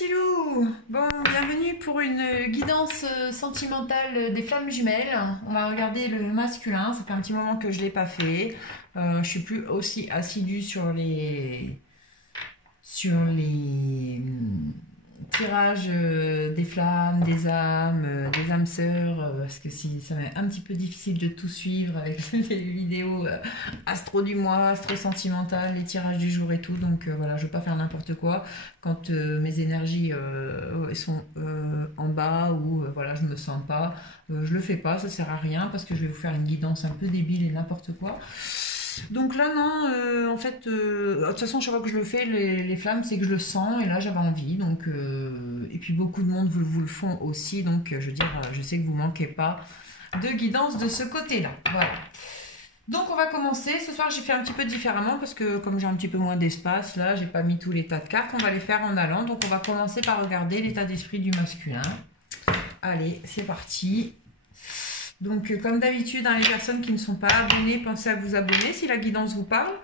petits loups! Bon, bienvenue pour une guidance sentimentale des flammes jumelles. On va regarder le masculin, ça fait un petit moment que je ne l'ai pas fait. Je suis plus aussi assidue sur les tirages des flammes, des âmes sœurs, parce que si ça m'est un petit peu difficile de tout suivre avec les vidéos astro du mois, astro sentimental, les tirages du jour et tout, donc voilà, je ne veux pas faire n'importe quoi quand mes énergies sont en bas ou voilà, je me sens pas, je le fais pas, ça sert à rien parce que je vais vous faire une guidance un peu débile et n'importe quoi. Donc là non, en fait, de toute façon chaque fois que je le fais, les flammes c'est que je le sens et là j'avais envie, donc et puis beaucoup de monde vous le font aussi, donc je veux dire, je sais que vous manquez pas de guidance de ce côté-là, voilà. Donc on va commencer, ce soir j'ai fait un petit peu différemment parce que comme j'ai un petit peu moins d'espace, là j'ai pas mis tous les tas de cartes, on va les faire en allant, donc on va commencer par regarder l'état d'esprit du masculin. Allez, c'est parti. Donc, comme d'habitude, les personnes qui ne sont pas abonnées, pensez à vous abonner si la guidance vous parle.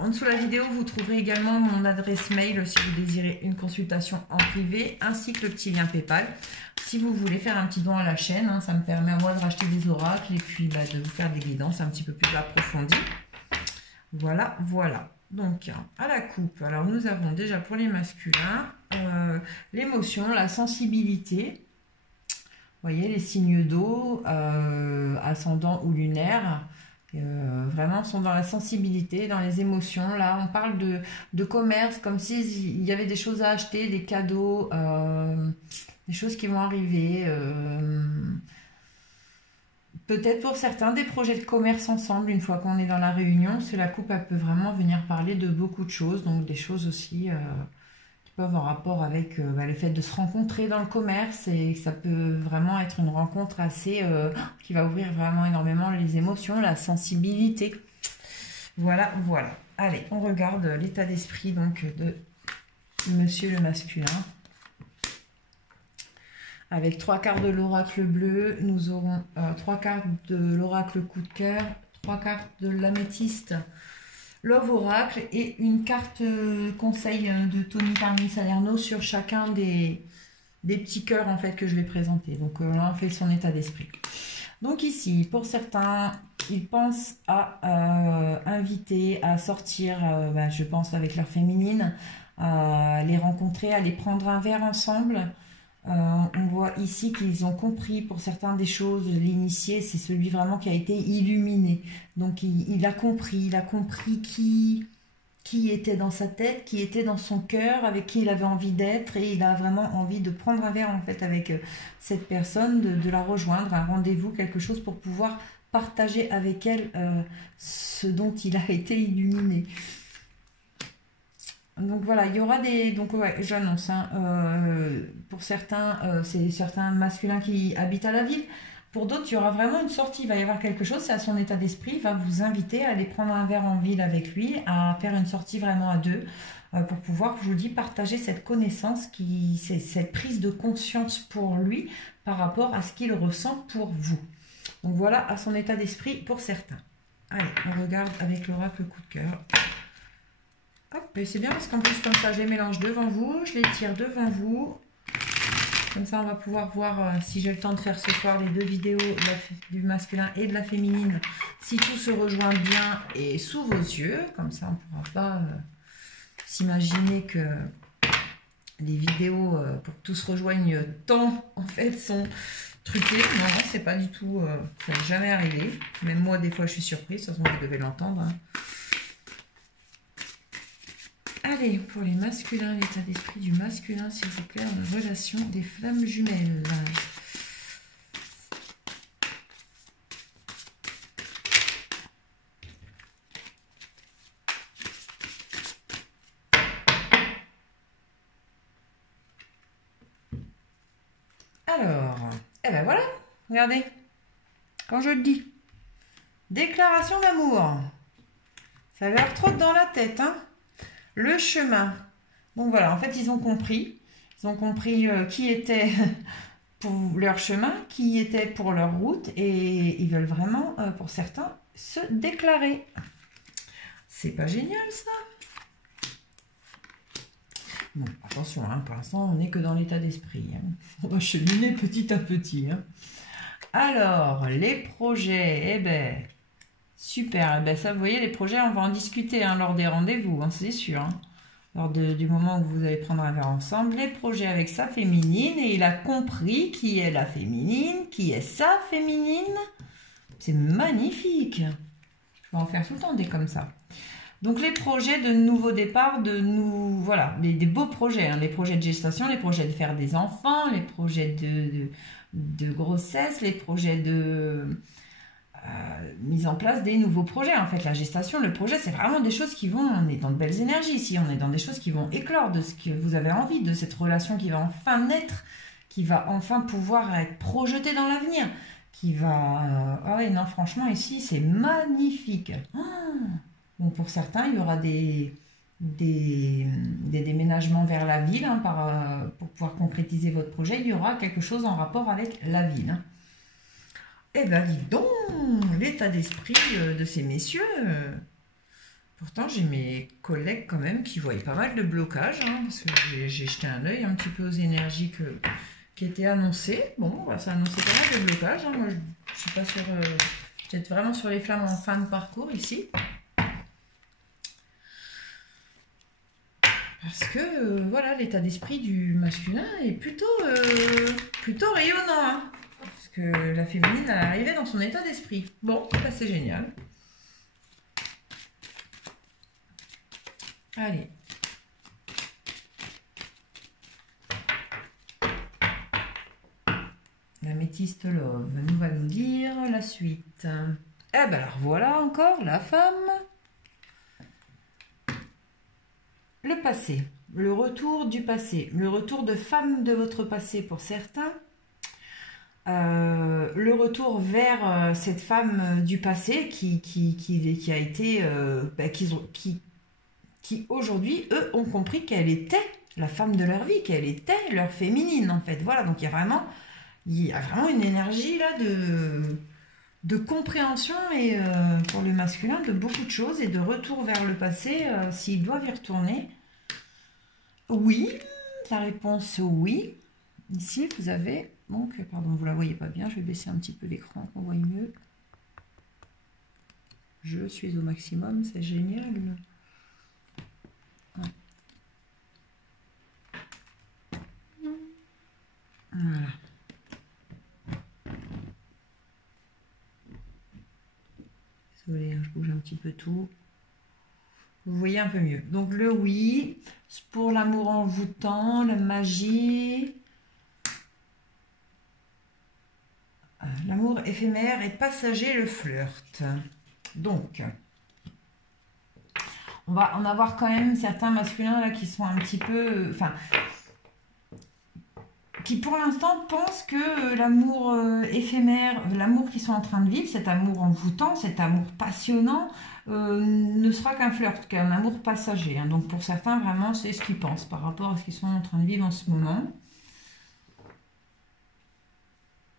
En dessous de la vidéo, vous trouverez également mon adresse mail si vous désirez une consultation en privé, ainsi que le petit lien PayPal. Si vous voulez faire un petit don à la chaîne, hein, ça me permet à moi de racheter des oracles et puis de vous faire des guidances un petit peu plus approfondies. Voilà, voilà. Donc, à la coupe, alors nous avons déjà pour les masculins, l'émotion, la sensibilité. Vous voyez, les signes d'eau, ascendant ou lunaire, vraiment sont dans la sensibilité, dans les émotions. Là, on parle de commerce, comme s'il y avait des choses à acheter, des cadeaux, des choses qui vont arriver. Peut-être pour certains, des projets de commerce ensemble, une fois qu'on est dans la réunion. Parce que la coupe, elle peut vraiment venir parler de beaucoup de choses, donc des choses aussi... peuvent avoir rapport avec le fait de se rencontrer dans le commerce, et ça peut vraiment être une rencontre assez qui va ouvrir vraiment énormément les émotions, la sensibilité. Voilà, voilà. Allez, on regarde l'état d'esprit donc de monsieur le masculin. Avec 3 cartes de l'oracle bleu, nous aurons 3 cartes de l'oracle coup de cœur, 3 cartes de l'améthyste, Love Oracle et une carte conseil de Tony Carmine Salerno sur chacun des petits cœurs en fait que je vais présenter. Donc là on fait son état d'esprit. Donc ici pour certains ils pensent à inviter, à sortir, je pense avec leur féminine, à les rencontrer, à les prendre un verre ensemble. On voit ici qu'ils ont compris pour certains des choses. L'initié, c'est celui vraiment qui a été illuminé. Donc il a compris qui était dans sa tête, qui était dans son cœur, avec qui il avait envie d'être, et il a vraiment envie de prendre un verre en fait avec cette personne, de la rejoindre, un rendez-vous, quelque chose pour pouvoir partager avec elle ce dont il a été illuminé. Donc voilà, il y aura des... Donc ouais, j'annonce, hein, pour certains, c'est certains masculins qui habitent à la ville. Pour d'autres, il y aura vraiment une sortie, il va y avoir quelque chose, c'est à son état d'esprit, il va vous inviter à aller prendre un verre en ville avec lui, à faire une sortie vraiment à deux, pour pouvoir, je vous dis, partager cette connaissance, cette prise de conscience pour lui, par rapport à ce qu'il ressent pour vous. Donc voilà, à son état d'esprit pour certains. Allez, on regarde avec l'oracle coup de cœur. C'est bien parce qu'en plus comme ça je les mélange devant vous, je les tire devant vous. Comme ça on va pouvoir voir si j'ai le temps de faire ce soir les deux vidéos du masculin et de la féminine. Si tout se rejoint bien et sous vos yeux, comme ça on ne pourra pas s'imaginer que les vidéos pour que tout se rejoigne tant en fait sont truquées. Non, non, c'est pas du tout, ça n'est jamais arrivé. Même moi des fois je suis surprise, de toute façon vous devez l'entendre. Hein. Allez, pour les masculins, l'état d'esprit du masculin, s'il vous plaît, dans la relation des flammes jumelles. Alors, eh ben voilà, regardez, quand je le dis, déclaration d'amour, ça leur trotte dans la tête, hein. Le chemin. Donc voilà, en fait, ils ont compris. Ils ont compris qui était pour leur chemin, qui était pour leur route. Et ils veulent vraiment, pour certains, se déclarer. C'est pas génial, ça? Bon, attention, hein, pour l'instant, on n'est que dans l'état d'esprit. Hein. On va cheminer petit à petit. Hein. Alors, les projets, eh ben, super. Eh ben, ça, vous voyez, les projets, on va en discuter hein, lors des rendez-vous, hein, c'est sûr. Hein. Lors du moment où vous allez prendre un verre ensemble, les projets avec sa féminine, et il a compris qui est la féminine, qui est sa féminine. C'est magnifique. Je vais en faire tout le temps des comme ça. Donc les projets de nouveau départ, voilà, des beaux projets, hein, les projets de gestation, les projets de faire des enfants, les projets de grossesse, les projets de mise en place des nouveaux projets. En fait, la gestation, le projet, c'est vraiment des choses qui vont, on est dans de belles énergies ici, on est dans des choses qui vont éclore de ce que vous avez envie, de cette relation qui va enfin naître, qui va enfin pouvoir être projetée dans l'avenir, qui va... ah oui, non, franchement, ici, c'est magnifique. Bon, pour certains, il y aura des déménagements vers la ville hein, pour pouvoir concrétiser votre projet. Il y aura quelque chose en rapport avec la ville. Hein. Eh bien, dis donc, l'état d'esprit de ces messieurs. Pourtant, j'ai mes collègues quand même qui voyaient pas mal de blocages, hein, parce que j'ai jeté un œil un petit peu aux énergies qui étaient annoncées. Bon, bah, ça annonçait pas mal de blocages. Hein. Moi, je suis pas sur... peut-être vraiment sur les flammes en fin de parcours ici. Parce que, voilà, l'état d'esprit du masculin est plutôt rayonnant. Hein. Parce que la féminine est arrivée dans son état d'esprit. Bon, bah, c'est génial. Allez. La métiste love nous va nous dire la suite. Eh ben alors voilà encore la femme. Le passé, le retour du passé, le retour de femme de votre passé pour certains. Le retour vers cette femme du passé qui a été, qui aujourd'hui, eux, ont compris qu'elle était la femme de leur vie, qu'elle était leur féminine, en fait. Voilà, donc il y a vraiment une énergie là de compréhension et pour le masculin de beaucoup de choses et de retour vers le passé s'ils doivent y retourner. Oui, la réponse oui. Ici, vous avez... Donc, pardon, vous la voyez pas bien. Je vais baisser un petit peu l'écran qu'on voit mieux. Je suis au maximum, c'est génial. Ouais. Voilà. Désolée, hein, je bouge un petit peu tout. Vous voyez un peu mieux. Donc le oui, pour l'amour envoûtant, la magie, l'amour éphémère et passager, le flirt. Donc, on va en avoir quand même certains masculins là qui sont un petit peu... Enfin, qui pour l'instant pensent que l'amour éphémère, l'amour qu'ils sont en train de vivre, cet amour envoûtant, cet amour passionnant, ne sera qu'un flirt, qu'un amour passager. Hein. Donc pour certains, vraiment, c'est ce qu'ils pensent par rapport à ce qu'ils sont en train de vivre en ce moment.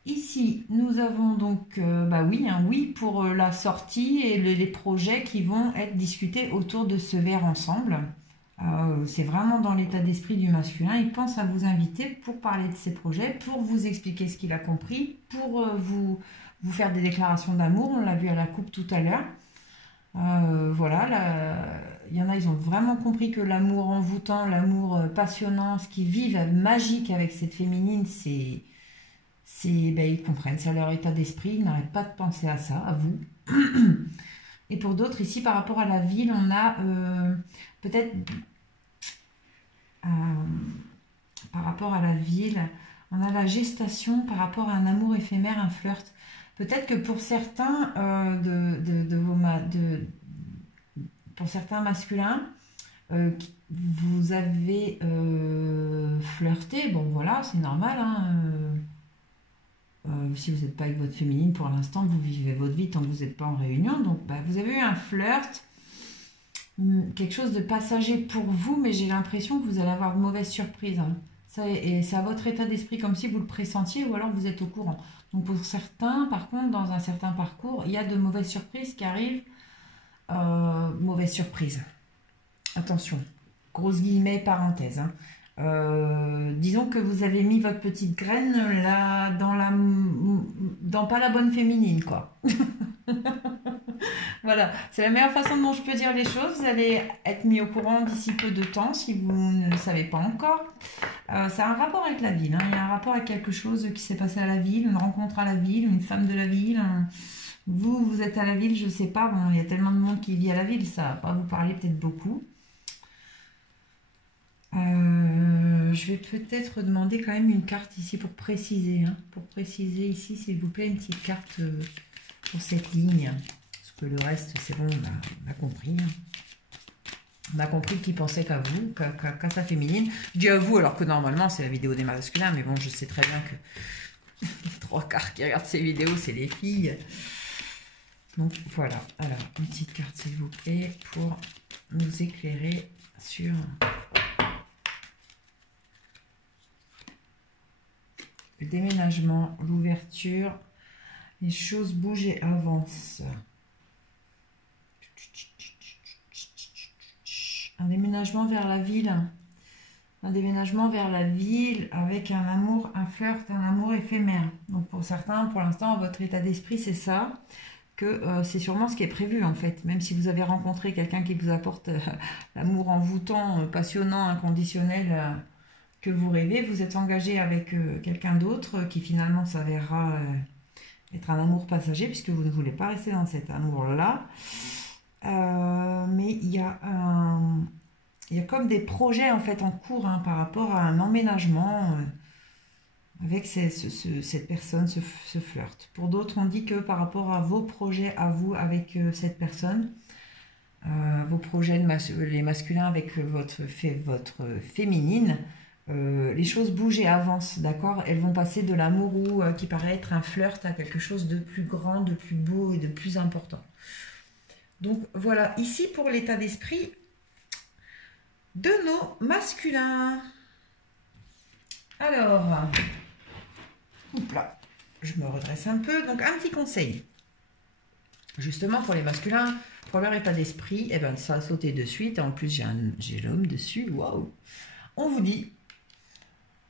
Ici, nous avons donc, bah oui, un oui pour la sortie et les projets qui vont être discutés autour de ce verre ensemble. C'est vraiment dans l'état d'esprit du masculin. Il pense à vous inviter pour parler de ses projets, pour vous expliquer ce qu'il a compris, pour vous faire des déclarations d'amour. On l'a vu à la coupe tout à l'heure. Voilà, il y en a, ils ont vraiment compris que l'amour envoûtant, l'amour passionnant, ce qu'ils vivent magique avec cette féminine, ben, ils comprennent, c'est leur état d'esprit, ils n'arrêtent pas de penser à ça, à vous. Et pour d'autres, ici, par rapport à la ville, on a peut-être, par rapport à la ville, on a la gestation par rapport à un amour éphémère, un flirt. Peut-être que pour certains, pour certains masculins, vous avez flirté, bon voilà, c'est normal, hein, si vous n'êtes pas avec votre féminine pour l'instant, vous vivez votre vie tant que vous n'êtes pas en réunion. Donc, bah, vous avez eu un flirt, quelque chose de passager pour vous, mais j'ai l'impression que vous allez avoir de mauvaises surprises. Hein. Et c'est à votre état d'esprit comme si vous le pressentiez ou alors vous êtes au courant. Donc, pour certains, par contre, dans un certain parcours, il y a de mauvaises surprises qui arrivent. Mauvaises surprises. Attention. grosses guillemets, parenthèse. Hein. Disons que vous avez mis votre petite graine là dans pas la bonne féminine, quoi. Voilà, c'est la meilleure façon dont je peux dire les choses. Vous allez être mis au courant d'ici peu de temps si vous ne le savez pas encore. Ça a un rapport avec la ville. Hein. Il y a un rapport avec quelque chose qui s'est passé à la ville, une rencontre à la ville, une femme de la ville. Vous êtes à la ville, je sais pas. Bon, il y a tellement de monde qui vit à la ville, ça va pas vous parler peut-être beaucoup. Je vais peut-être demander quand même une carte ici pour préciser. Hein. Pour préciser ici, s'il vous plaît, une petite carte pour cette ligne. Parce que le reste, c'est bon, on a compris. Hein. On a compris qu'il pensait qu'à vous, qu'à sa féminine. Je dis à vous alors que normalement, c'est la vidéo des masculins. Mais bon, je sais très bien que les 3/4 qui regardent ces vidéos, c'est les filles. Donc voilà. Alors, une petite carte, s'il vous plaît, pour nous éclairer sur... le déménagement, l'ouverture, les choses bougent et avancent. Un déménagement vers la ville. Un déménagement vers la ville avec un amour, un flirt, un amour éphémère. Donc pour certains, pour l'instant, votre état d'esprit, c'est ça. Que c'est sûrement ce qui est prévu en fait. Même si vous avez rencontré quelqu'un qui vous apporte l'amour envoûtant, passionnant, inconditionnel... que vous rêvez, vous êtes engagé avec quelqu'un d'autre qui finalement s'avérera être un amour passager puisque vous ne voulez pas rester dans cet amour-là. Mais il y a comme des projets en fait en cours hein, par rapport à un emménagement avec cette personne, ce flirt. Pour d'autres, on dit que par rapport à vos projets à vous avec cette personne, vos projets les masculins avec votre féminine, les choses bougent et avancent, d'accord? Elles vont passer de l'amour qui paraît être un flirt à quelque chose de plus grand, de plus beau et de plus important. Donc voilà, ici pour l'état d'esprit de nos masculins. Alors, là, je me redresse un peu. Donc un petit conseil, justement pour les masculins, pour leur état d'esprit, eh ben, ça a sauté de suite. En plus, j'ai l'homme dessus, waouh! On vous dit...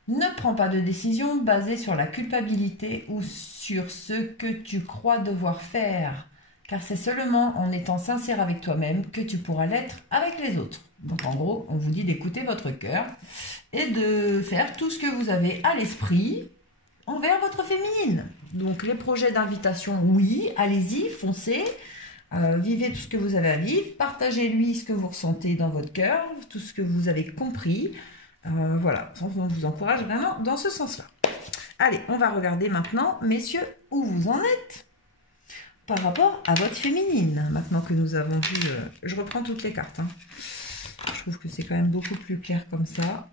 ne prends pas de décision basée sur la culpabilité ou sur ce que tu crois devoir faire, car c'est seulement en étant sincère avec toi-même que tu pourras l'être avec les autres. Donc en gros, on vous dit d'écouter votre cœur et de faire tout ce que vous avez à l'esprit envers votre féminine. Donc les projets d'invitation, oui, allez-y, foncez, vivez tout ce que vous avez à vivre, partagez-lui ce que vous ressentez dans votre cœur, tout ce que vous avez compris. Voilà, on vous encourage vraiment dans ce sens-là. Allez, on va regarder maintenant, messieurs, où vous en êtes par rapport à votre féminine. Maintenant que nous avons vu... je reprends toutes les cartes. Hein. Je trouve que c'est quand même beaucoup plus clair comme ça,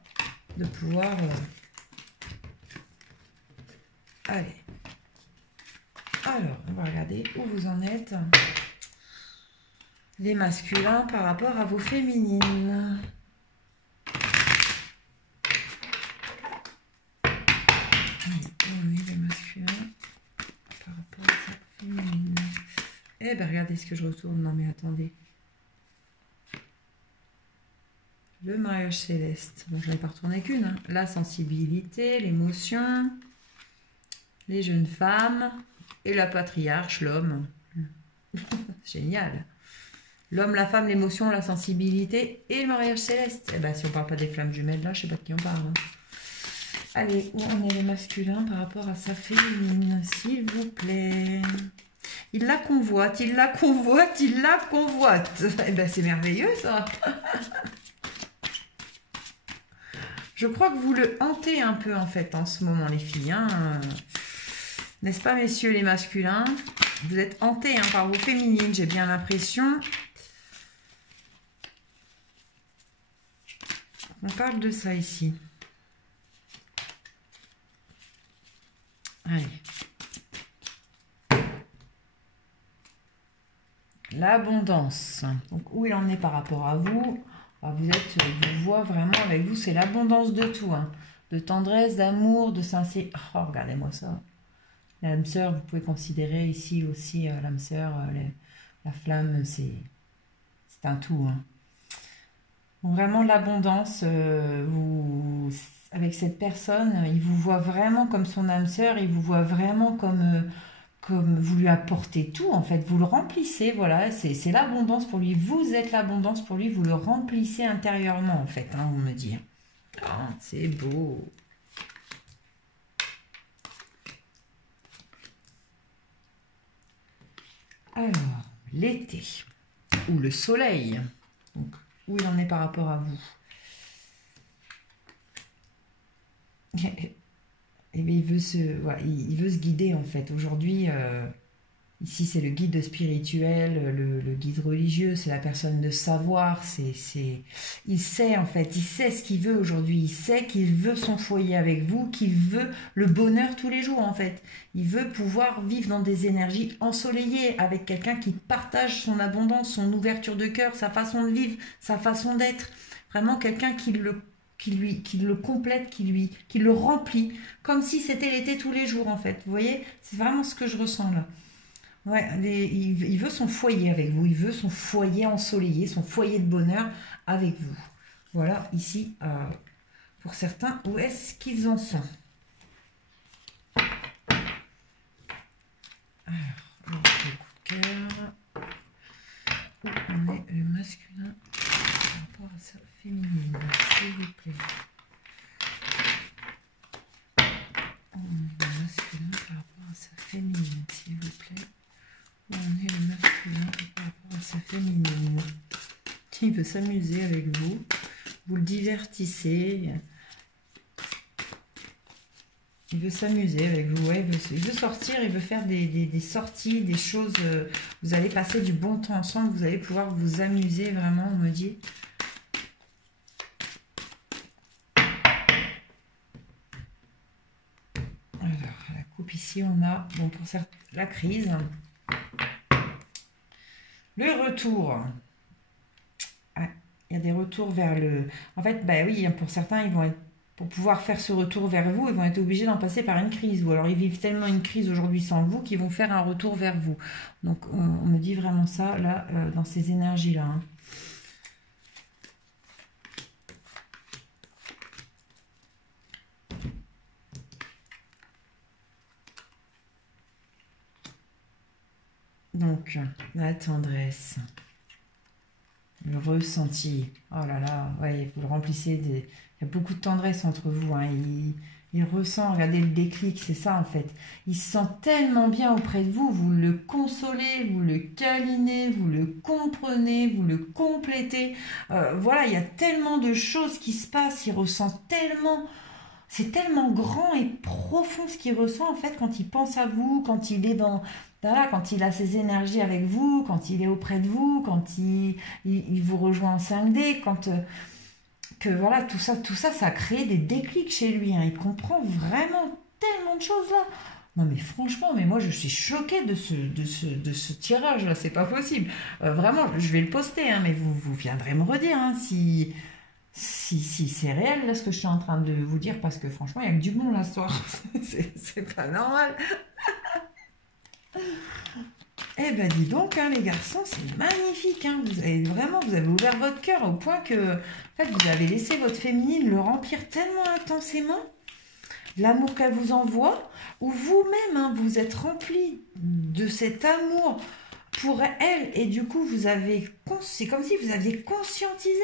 de pouvoir... Allez. Alors, on va regarder où vous en êtes. Les masculins par rapport à vos féminines. Les masculins par rapport à sa féminine. Eh bien, regardez ce que je retourne. Non, mais attendez. Le mariage céleste. Bon, je n'avais pas retourné qu'une. Hein. La sensibilité, l'émotion, les jeunes femmes et la patriarche, l'homme. Génial. L'homme, la femme, l'émotion, la sensibilité et le mariage céleste. Eh bien, si on ne parle pas des flammes jumelles, là, je ne sais pas de qui on parle. Hein. Allez, où on est les masculins par rapport à sa féminine, s'il vous plaît. Il la convoite, il la convoite, il la convoite. Eh bien, c'est merveilleux, ça. Je crois que vous le hantez un peu, en fait, en ce moment, les filles. Hein. N'est-ce pas, messieurs les masculins? Vous êtes hantés hein, par vos féminines, j'ai bien l'impression. On parle de ça ici. Allez. L'abondance. Donc, où il en est par rapport à vous? Vous êtes, je vous vois vraiment avec vous, c'est l'abondance de tout. Hein. De tendresse, d'amour, de sincérité. Oh, regardez-moi ça. L'âme sœur, vous pouvez considérer ici aussi l'âme sœur, la flamme, c'est un tout. Hein. Vraiment l'abondance, avec cette personne, il vous voit vraiment comme son âme sœur, il vous voit vraiment comme vous lui apportez tout, en fait, vous le remplissez, voilà, c'est l'abondance pour lui, vous êtes l'abondance pour lui, vous le remplissez intérieurement, en fait, hein, on me dit. Ah, c'est beau. Alors, l'été, ou le soleil, donc, où il en est par rapport à vous. Et bien, voilà, il veut se guider en fait. Aujourd'hui, ici c'est le guide spirituel, le guide religieux, c'est la personne de savoir. Il sait en fait, il sait ce qu'il veut aujourd'hui. Il sait qu'il veut son foyer avec vous, qu'il veut le bonheur tous les jours en fait. Il veut pouvoir vivre dans des énergies ensoleillées avec quelqu'un qui partage son abondance, son ouverture de cœur, sa façon de vivre, sa façon d'être. Vraiment quelqu'un qui le complète, qui le remplit, comme si c'était l'été tous les jours en fait. Vous voyez, c'est vraiment ce que je ressens là. Ouais, il veut son foyer avec vous, il veut son foyer ensoleillé, son foyer de bonheur avec vous. Voilà, ici, pour certains, où est-ce qu'ils en sont? Alors, le coup de cœur. Où on est le masculin par rapport à sa féminine, s'il vous plaît. Où on est le masculin par rapport à sa féminine, s'il vous plaît. Où on est le masculin par rapport à sa féminine. Il veut s'amuser avec vous. Vous le divertissez. Il veut s'amuser avec vous. Ouais, il veut sortir, il veut faire des sorties, des choses. Vous allez passer du bon temps ensemble. Vous allez pouvoir vous amuser vraiment, on me dit. Alors, la coupe ici, on a, bon, pour certains, la crise. Le retour. Ah, il y a des retours vers le... En fait, bah oui, pour certains, ils vont être... Pour pouvoir faire ce retour vers vous, ils vont être obligés d'en passer par une crise. Ou alors, ils vivent tellement une crise aujourd'hui sans vous qu'ils vont faire un retour vers vous. Donc, on me dit vraiment ça, là, dans ces énergies-là. Hein. Donc, la tendresse, le ressenti. Oh là là, ouais, vous le remplissez. Il y a beaucoup de tendresse entre vous. Hein. Il ressent, regardez le déclic, c'est ça en fait. Il se sent tellement bien auprès de vous, vous le consolez, vous le câlinez, vous le comprenez, vous le complétez. Voilà, il y a tellement de choses qui se passent, il ressent tellement... C'est tellement grand et profond ce qu'il ressent en fait quand il pense à vous, quand il est dans... Voilà, quand il a ses énergies avec vous, quand il est auprès de vous, quand il vous rejoint en 5D, quand... que voilà, tout ça, ça a créé des déclics chez lui. Hein. Il comprend vraiment tellement de choses là. Non mais franchement, mais moi je suis choquée de ce tirage là, c'est pas possible. Vraiment, je vais le poster, hein, mais vous viendrez me redire hein, si c'est réel là ce que je suis en train de vous dire, parce que franchement, il n'y a que du bon là ce soir. C'est pas normal. Eh ben dis donc, hein, les garçons, c'est magnifique. Hein. Vous avez ouvert votre cœur au point que en fait, vous avez laissé votre féminine le remplir tellement intensément, l'amour qu'elle vous envoie, ou vous-même, hein, vous êtes rempli de cet amour pour elle, et du coup, c'est comme si vous aviez conscientisé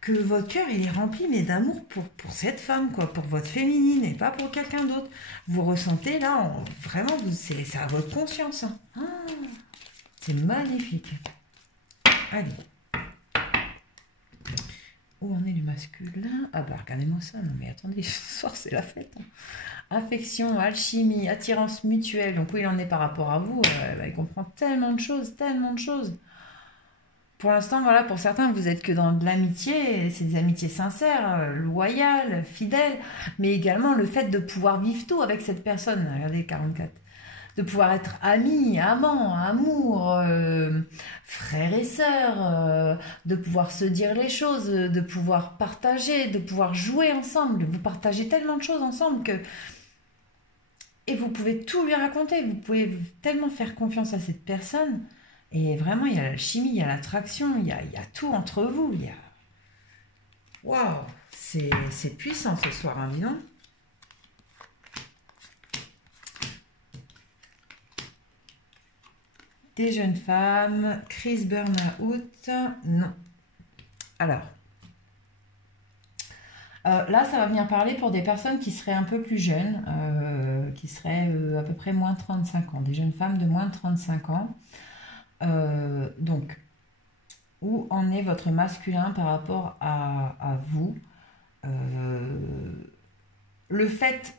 que votre cœur, il est rempli, mais d'amour pour cette femme, quoi, pour votre féminine, et pas pour quelqu'un d'autre. Vous ressentez, là, vraiment, c'est à votre conscience. Hein. Ah, c'est magnifique. Allez. Où en est le masculin? Ah bah, regardez-moi ça. Non mais attendez, ce soir, c'est la fête. Hein. Affection, alchimie, attirance mutuelle. Donc où il en est par rapport à vous, il comprend tellement de choses, tellement de choses. Pour l'instant, voilà, pour certains, vous êtes que dans de l'amitié, c'est des amitiés sincères, loyales, fidèles, mais également le fait de pouvoir vivre tout avec cette personne. Regardez, 44. De pouvoir être amis, amants, amour, frères et sœurs, de pouvoir se dire les choses, de pouvoir partager, de pouvoir jouer ensemble. Vous partagez tellement de choses ensemble que... Et vous pouvez tout lui raconter, vous pouvez tellement faire confiance à cette personne. Et vraiment, il y a l'alchimie, il y a l'attraction, il y a tout entre vous. Waouh, c'est puissant ce soir, hein, dis donc. Des jeunes femmes, crise burn-out, non. Alors, là, ça va venir parler pour des personnes qui seraient un peu plus jeunes, qui seraient à peu près moins de 35 ans, des jeunes femmes de moins de 35 ans. Donc, où en est votre masculin par rapport à vous? Le fait,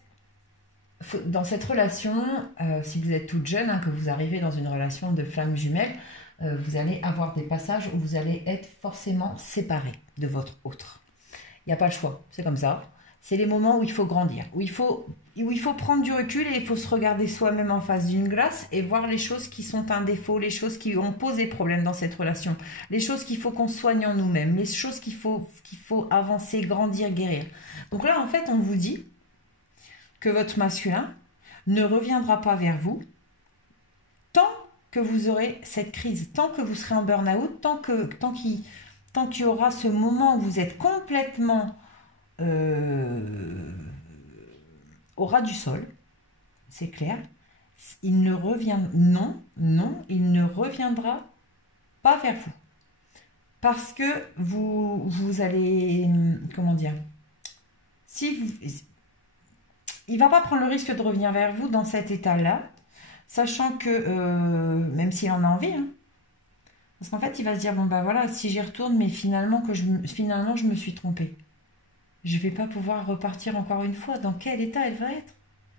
dans cette relation, si vous êtes toute jeune, hein, que vous arrivez dans une relation de flamme jumelle, vous allez avoir des passages où vous allez être forcément séparés de votre autre. Il n'y a pas le choix, c'est comme ça. C'est les moments où il faut grandir, où il faut prendre du recul et il faut se regarder soi-même en face d'une glace et voir les choses qui sont un défaut, les choses qui ont posé problème dans cette relation, les choses qu'il faut qu'on soigne en nous-mêmes, les choses qu'il faut avancer, grandir, guérir. Donc là, en fait, on vous dit que votre masculin ne reviendra pas vers vous tant que vous aurez cette crise, tant que vous serez en burn-out, tant qu'il y aura ce moment où vous êtes complètement au ras du sol, c'est clair, il ne reviendra pas vers vous. Parce que vous allez, comment dire, il va pas prendre le risque de revenir vers vous dans cet état-là, sachant que, même s'il en a envie, hein, parce qu'en fait, il va se dire, bon ben voilà, si j'y retourne, mais finalement, je me suis trompée. Je ne vais pas pouvoir repartir encore une fois. Dans quel état elle va être?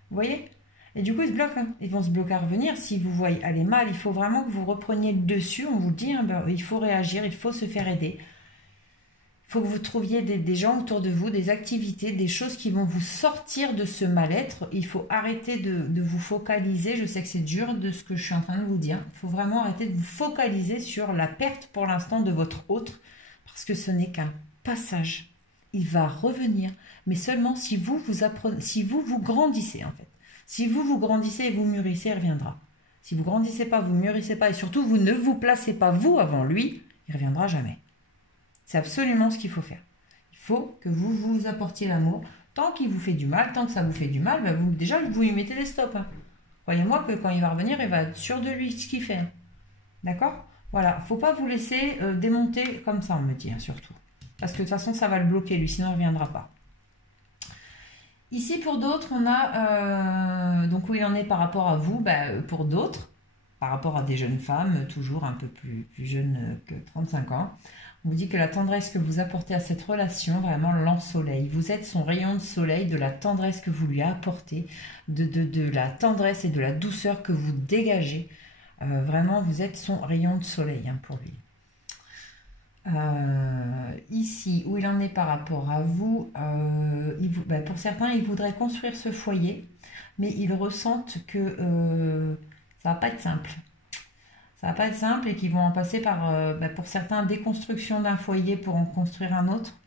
Vous voyez? Et du coup, ils se bloquent. Hein. Ils vont se bloquer à revenir. Si vous voyez aller mal, il faut vraiment que vous repreniez le dessus. On vous dit, hein, ben, il faut réagir, il faut se faire aider. Il faut que vous trouviez des gens autour de vous, des activités, des choses qui vont vous sortir de ce mal-être. Il faut arrêter de vous focaliser. Je sais que c'est dur de ce que je suis en train de vous dire. Il faut vraiment arrêter de vous focaliser sur la perte pour l'instant de votre autre. Parce que ce n'est qu'un passage. Il va revenir, mais seulement si vous grandissez en fait. Si vous grandissez et vous mûrissez, il reviendra. Si vous grandissez pas, vous mûrissez pas et surtout vous ne vous placez pas vous avant lui, il reviendra jamais. C'est absolument ce qu'il faut faire. Il faut que vous vous apportiez l'amour. Tant qu'il vous fait du mal, tant que ça vous fait du mal, ben vous lui mettez des stops. Hein. Croyez-moi que quand il va revenir, il va être sûr de lui ce qu'il fait. Hein. D'accord? Voilà, faut pas vous laisser démonter comme ça, on me dit, hein, surtout. Parce que de toute façon, ça va le bloquer, lui, sinon il ne reviendra pas. Ici, pour d'autres, on a... donc, où il en est par rapport à vous, pour d'autres, par rapport à des jeunes femmes, toujours un peu plus jeunes que 35 ans, on vous dit que la tendresse que vous apportez à cette relation, vraiment l'ensoleille. Vous êtes son rayon de soleil, de la tendresse que vous lui apportez, de la tendresse et de la douceur que vous dégagez. Vraiment, vous êtes son rayon de soleil, hein, pour lui. Ici, où il en est par rapport à vous, pour certains, ils voudraient construire ce foyer, mais ils ressentent que ça va pas être simple. Ça va pas être simple et qu'ils vont en passer par, pour certains, déconstruction d'un foyer pour en construire un autre.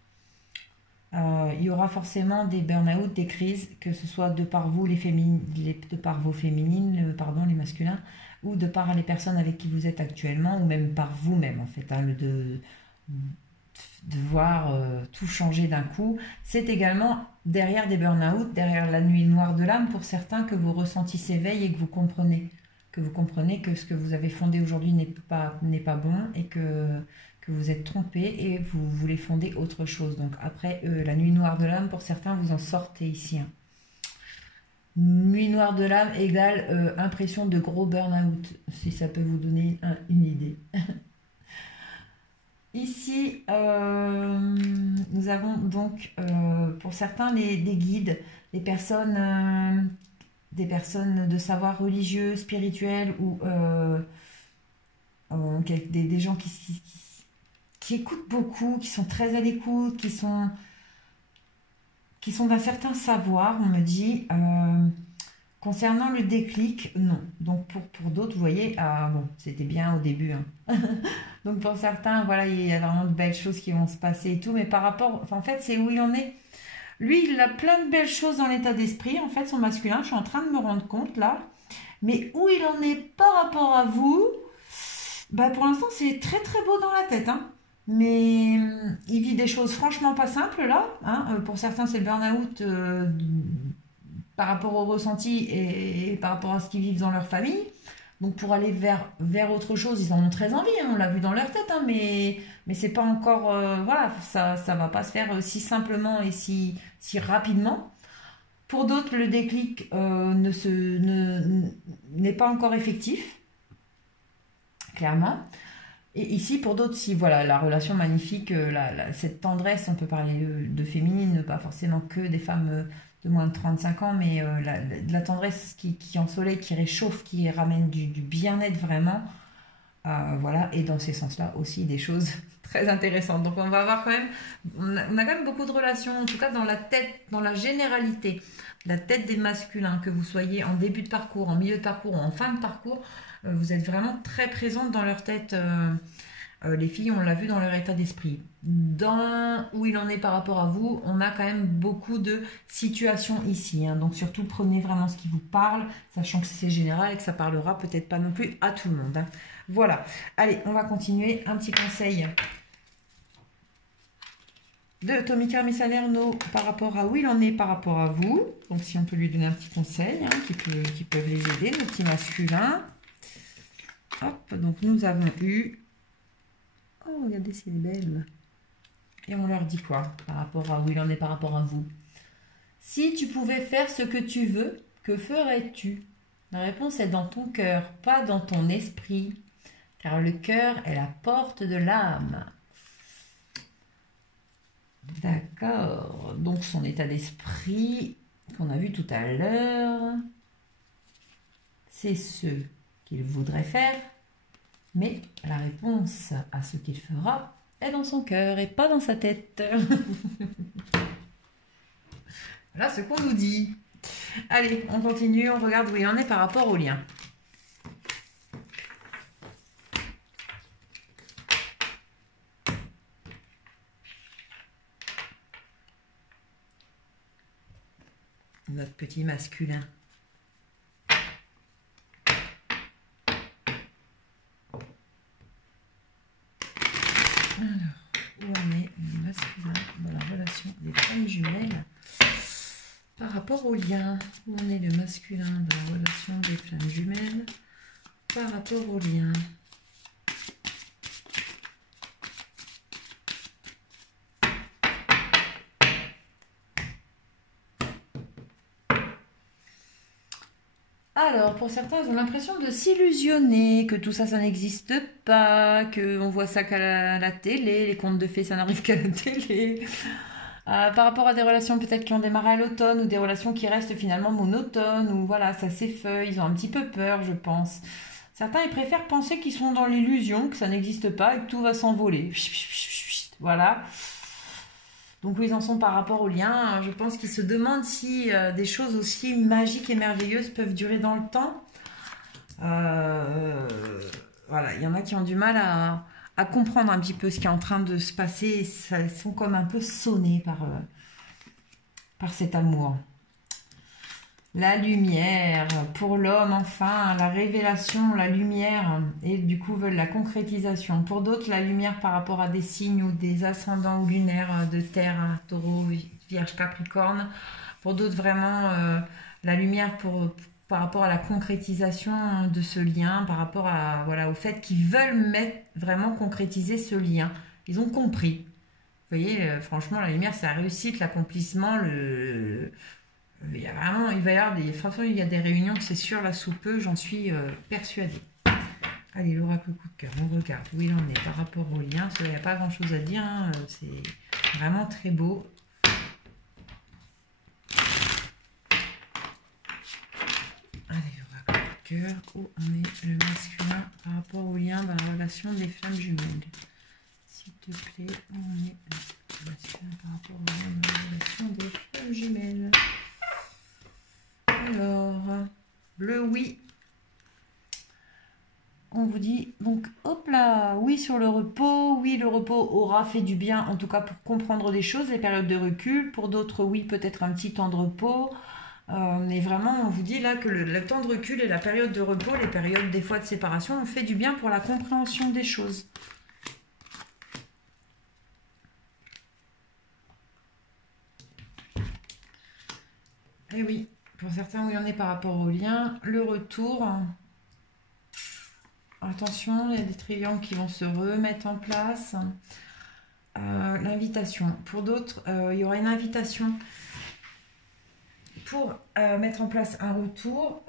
Il y aura forcément des burn-out, des crises, que ce soit de par vous, de par vos féminines, les masculins, ou de par les personnes avec qui vous êtes actuellement, ou même par vous-même, en fait, hein, de voir tout changer d'un coup. C'est également derrière des burn-out, derrière la nuit noire de l'âme, pour certains, que vous ressentez s'éveille et que vous comprenez que ce que vous avez fondé aujourd'hui n'est pas bon et que vous êtes trompé et vous voulez fonder autre chose. Donc après, la nuit noire de l'âme, pour certains, vous en sortez ici. Hein. Nuit noire de l'âme égale impression de gros burn-out, si ça peut vous donner une idée. Ici, nous avons donc, pour certains, des guides, des personnes de savoir religieux, spirituel, ou des gens qui écoutent beaucoup, qui sont très à l'écoute, qui sont d'un certain savoir, on me dit. Concernant le déclic, non. Donc pour d'autres, vous voyez, bon, c'était bien au début. Hein. Donc pour certains, voilà, il y a vraiment de belles choses qui vont se passer et tout, mais par rapport, en fait, c'est où il en est. Lui, il a plein de belles choses dans l'état d'esprit, en fait, son masculin, je suis en train de me rendre compte là. Mais où il en est par rapport à vous, pour l'instant, c'est très très beau dans la tête, hein. mais il vit des choses franchement pas simples là. Hein. Pour certains, c'est le burn-out par rapport au ressenti et par rapport à ce qu'ils vivent dans leur famille. Donc pour aller vers autre chose, ils en ont très envie, hein, on l'a vu dans leur tête, hein, mais c'est pas encore, voilà, ça va pas se faire si simplement et si rapidement. Pour d'autres, le déclic n'est pas encore effectif, clairement. Et ici, pour d'autres, si voilà, la relation magnifique, cette tendresse, on peut parler de féminine, pas forcément que des femmes de moins de 35 ans, mais de la tendresse qui ensoleille, qui réchauffe, qui ramène du bien-être vraiment. Voilà, et dans ces sens-là aussi des choses très intéressantes. Donc on va avoir quand même, on a quand même beaucoup de relations, en tout cas dans la tête, dans la généralité, la tête des masculins, que vous soyez en début de parcours, en milieu de parcours ou en fin de parcours, vous êtes vraiment très présente dans leur tête. Les filles, on l'a vu dans leur état d'esprit. Dans où il en est par rapport à vous, on a quand même beaucoup de situations ici. Hein. Donc surtout, prenez vraiment ce qui vous parle, sachant que c'est général et que ça parlera peut-être pas non plus à tout le monde. Hein. Voilà. Allez, on va continuer. Un petit conseil de Tomika Salerno par rapport à où il en est par rapport à vous. Donc si on peut lui donner un petit conseil hein, qui peuvent les aider, nos petits masculins. Hop, donc nous avons eu... Oh, regardez, c'est belle. Et on leur dit quoi par rapport à où il en est par rapport à vous? Si tu pouvais faire ce que tu veux, que ferais-tu? La réponse est dans ton cœur, pas dans ton esprit. Car le cœur est la porte de l'âme. D'accord. Donc son état d'esprit qu'on a vu tout à l'heure, c'est ce qu'il voudrait faire. Mais la réponse à ce qu'il fera est dans son cœur et pas dans sa tête. Voilà ce qu'on nous dit. Allez, on continue, on regarde où il en est par rapport au lien. Notre petit masculin. Alors, où en est le masculin dans la relation des flammes jumelles par rapport au lien? Où en est le masculin dans la relation des flammes jumelles par rapport au lien? Alors, pour certains, ils ont l'impression de s'illusionner, que tout ça, ça n'existe pas, qu'on voit ça qu'à la télé, les contes de fées, ça n'arrive qu'à la télé. Par rapport à des relations peut-être qui ont démarré à l'automne, ou des relations qui restent finalement monotones, ou voilà, ça s'effeuille, ils ont un petit peu peur, je pense. Certains, ils préfèrent penser qu'ils sont dans l'illusion, que ça n'existe pas, et que tout va s'envoler. Voilà. Donc où ils en sont par rapport au lien, je pense qu'ils se demandent si des choses aussi magiques et merveilleuses peuvent durer dans le temps. Voilà, il y en a qui ont du mal à comprendre un petit peu ce qui est en train de se passer. Ils sont comme un peu sonnés par cet amour. La lumière, pour l'homme, enfin, la révélation, la lumière, et du coup veulent la concrétisation. Pour d'autres, la lumière par rapport à des signes ou des ascendants ou lunaires de terre, taureau, vierge, capricorne. Pour d'autres, vraiment, la lumière par rapport à la concrétisation de ce lien, par rapport à, voilà, au fait qu'ils veulent vraiment concrétiser ce lien. Ils ont compris. Vous voyez, franchement, la lumière, c'est la réussite, l'accomplissement, il y a vraiment, il va y avoir franchement, il y a des réunions, c'est sûr, là, sous peu, j'en suis persuadée. Allez, l'oracle coup de cœur, on regarde où il en est par rapport au lien. Il n'y a pas grand-chose à dire, hein, c'est vraiment très beau. Allez, l'oracle coup de cœur, où en est le masculin par rapport au lien dans la relation des flammes jumelles? S'il te plaît, où en est le masculin par rapport au lien dans la relation des flammes jumelles? Alors, le oui. On vous dit, donc, hop là, oui sur le repos. Oui, le repos aura fait du bien, en tout cas pour comprendre des choses, les périodes de recul. Pour d'autres, oui, peut-être un petit temps de repos. Mais vraiment, on vous dit là que le temps de recul et la période de repos, les périodes des fois de séparation, ont fait du bien pour la compréhension des choses. Et oui, pour certains où il y en est par rapport au lien, le retour. Attention, il y a des triangles qui vont se remettre en place. L'invitation. Pour d'autres, il y aura une invitation pour mettre en place un retour.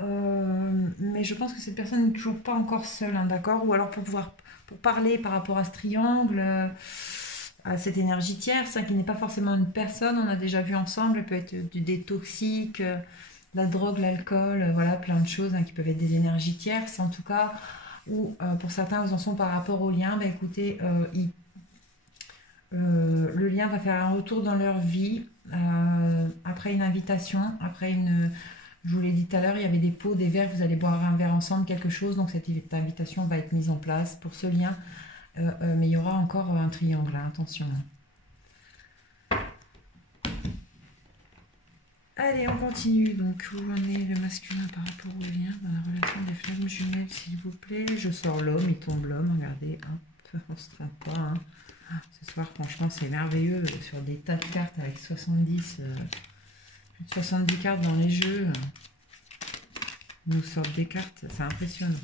Mais je pense que cette personne n'est toujours pas encore seule, hein, d'accord? Ou alors pour parler par rapport à ce triangle, à cette énergie tierce, hein, qui n'est pas forcément une personne, on a déjà vu ensemble, elle peut être des toxiques, la drogue, l'alcool, voilà, plein de choses, hein, qui peuvent être des énergies tierces en tout cas, ou pour certains, ils en sont par rapport au lien, bah, écoutez, le lien va faire un retour dans leur vie, après une invitation, après une... Je vous l'ai dit tout à l'heure, il y avait des pots, des verres, vous allez boire un verre ensemble, quelque chose, donc cette invitation va être mise en place pour ce lien. Mais il y aura encore un triangle, hein, attention. Allez, on continue. Donc, où en est le masculin par rapport au lien dans la relation des flammes jumelles, s'il vous plaît? Je sors l'homme, il tombe l'homme, regardez, hop, on se trompe pas. Hein. Ce soir, franchement, c'est merveilleux, sur des tas de cartes avec 70, plus de 70 cartes dans les jeux. Ils nous sortent des cartes, c'est impressionnant.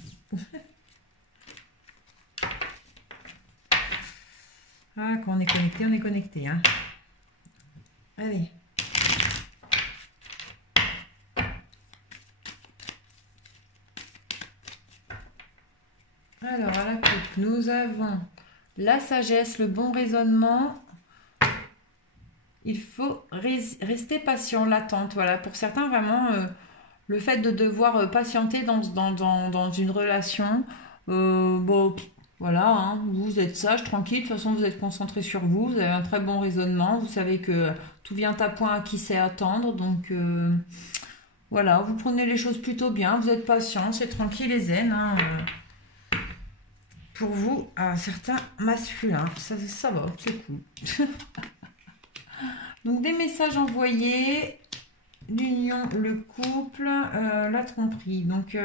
Ah, quand on est connecté, hein. Allez. Alors, à la coupe, nous avons la sagesse, le bon raisonnement. Il faut rester patient, l'attente. Voilà, pour certains, vraiment, le fait de devoir patienter dans une relation, bon... Voilà, hein, vous êtes sage, tranquille, de toute façon vous êtes concentré sur vous, vous avez un très bon raisonnement, vous savez que tout vient à point à qui sait attendre, donc voilà, vous prenez les choses plutôt bien, vous êtes patient, c'est tranquille et zen, hein, pour vous, certains masculins, ça va, c'est cool. Donc des messages envoyés, l'union, le couple, la tromperie, donc...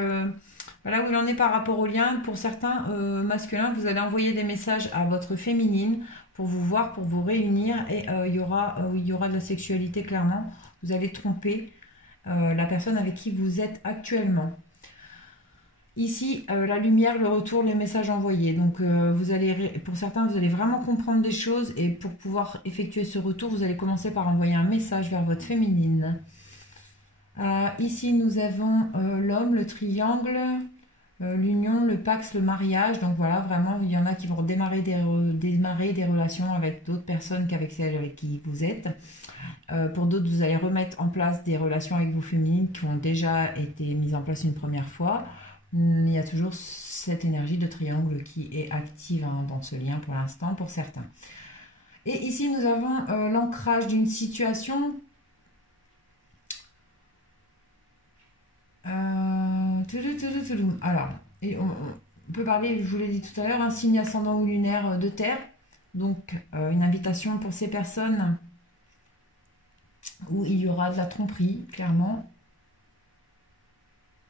Voilà où il en est par rapport au lien. Pour certains masculins, vous allez envoyer des messages à votre féminine pour vous voir, pour vous réunir. Et il y aura de la sexualité, clairement. Vous allez tromper la personne avec qui vous êtes actuellement. Ici, la lumière, le retour, les messages envoyés. Donc, pour certains, vous allez vraiment comprendre des choses. Et pour pouvoir effectuer ce retour, vous allez commencer par envoyer un message vers votre féminine. Ici, nous avons l'homme, le triangle, l'union, le pax, le mariage. Donc voilà, vraiment, il y en a qui vont démarrer des relations avec d'autres personnes qu'avec celles avec qui vous êtes. Pour d'autres, vous allez remettre en place des relations avec vos féminines qui ont déjà été mises en place une première fois. Il y a toujours cette énergie de triangle qui est active, hein, dans ce lien pour l'instant, pour certains. Et ici, nous avons l'ancrage d'une situation... Alors, on peut parler, je vous l'ai dit tout à l'heure, un signe ascendant ou lunaire de terre. Donc, une invitation pour ces personnes où il y aura de la tromperie, clairement.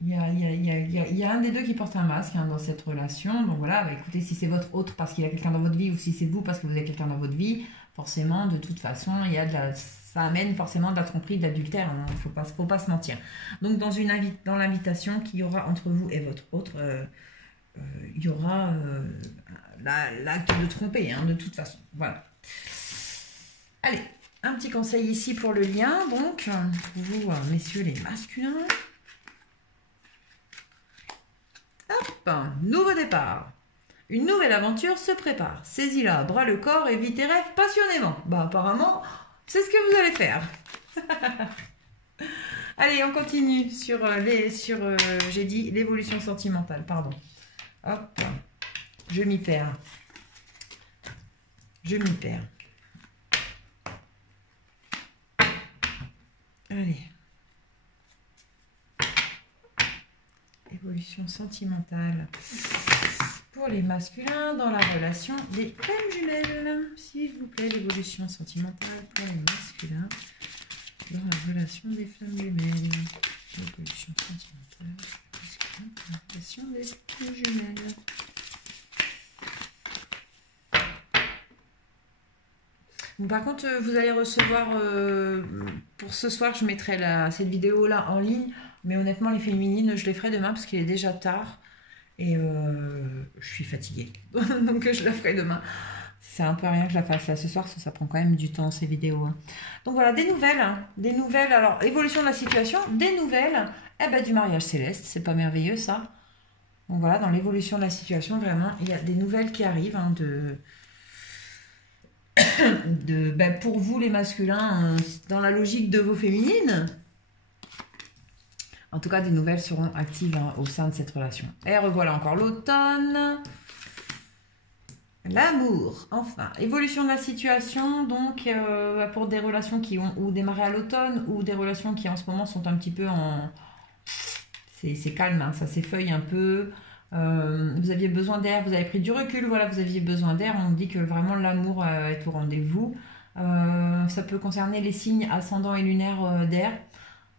Il y a un des deux qui porte un masque, hein, dans cette relation. Donc voilà, bah, écoutez, si c'est votre autre parce qu'il y a quelqu'un dans votre vie ou si c'est vous parce que vous avez quelqu'un dans votre vie, forcément, de toute façon, ça amène forcément de la tromperie, de l'adultère. Il ne faut pas se mentir. Donc dans l'invitation qu'il y aura entre vous et votre autre, il y aura l'acte de tromper, hein, de toute façon. Voilà. Allez, un petit conseil ici pour le lien. Donc, pour vous, messieurs les masculins. Hop, nouveau départ. Une nouvelle aventure se prépare. Saisis-la, bras le corps et vis tes rêves passionnément. Bah apparemment, c'est ce que vous allez faire. Allez, on continue sur j'ai dit l'évolution sentimentale, pardon. Hop, je m'y perds. Allez. Évolution sentimentale pour les masculins dans la relation des flammes jumelles. S'il vous plaît, l'évolution sentimentale pour les masculins dans la relation des flammes jumelles. L'évolution sentimentale dans la relation des flammes jumelles. Par contre, vous allez recevoir, pour ce soir, je mettrai cette vidéo-là en ligne. Mais honnêtement, les féminines, je les ferai demain parce qu'il est déjà tard. Et je suis fatiguée. Donc je la ferai demain. C'est un peu rien que je la fasse là ce soir, ça prend quand même du temps ces vidéos. Hein. Donc voilà, des nouvelles. Hein. Des nouvelles, alors évolution de la situation, des nouvelles du mariage céleste, c'est pas merveilleux ça. Donc voilà, dans l'évolution de la situation, vraiment, il y a des nouvelles qui arrivent hein, pour vous les masculins, dans la logique de vos féminines. En tout cas, des nouvelles seront actives hein, au sein de cette relation. Et revoilà encore l'automne. L'amour, enfin. Évolution de la situation, donc pour des relations qui ont ou démarré à l'automne ou des relations qui en ce moment sont un petit peu en... C'est calme, hein, ça s'effeuille un peu. Vous aviez besoin d'air, vous avez pris du recul, voilà, vous aviez besoin d'air. On dit que vraiment l'amour est au rendez-vous. Ça peut concerner les signes ascendants et lunaires d'air.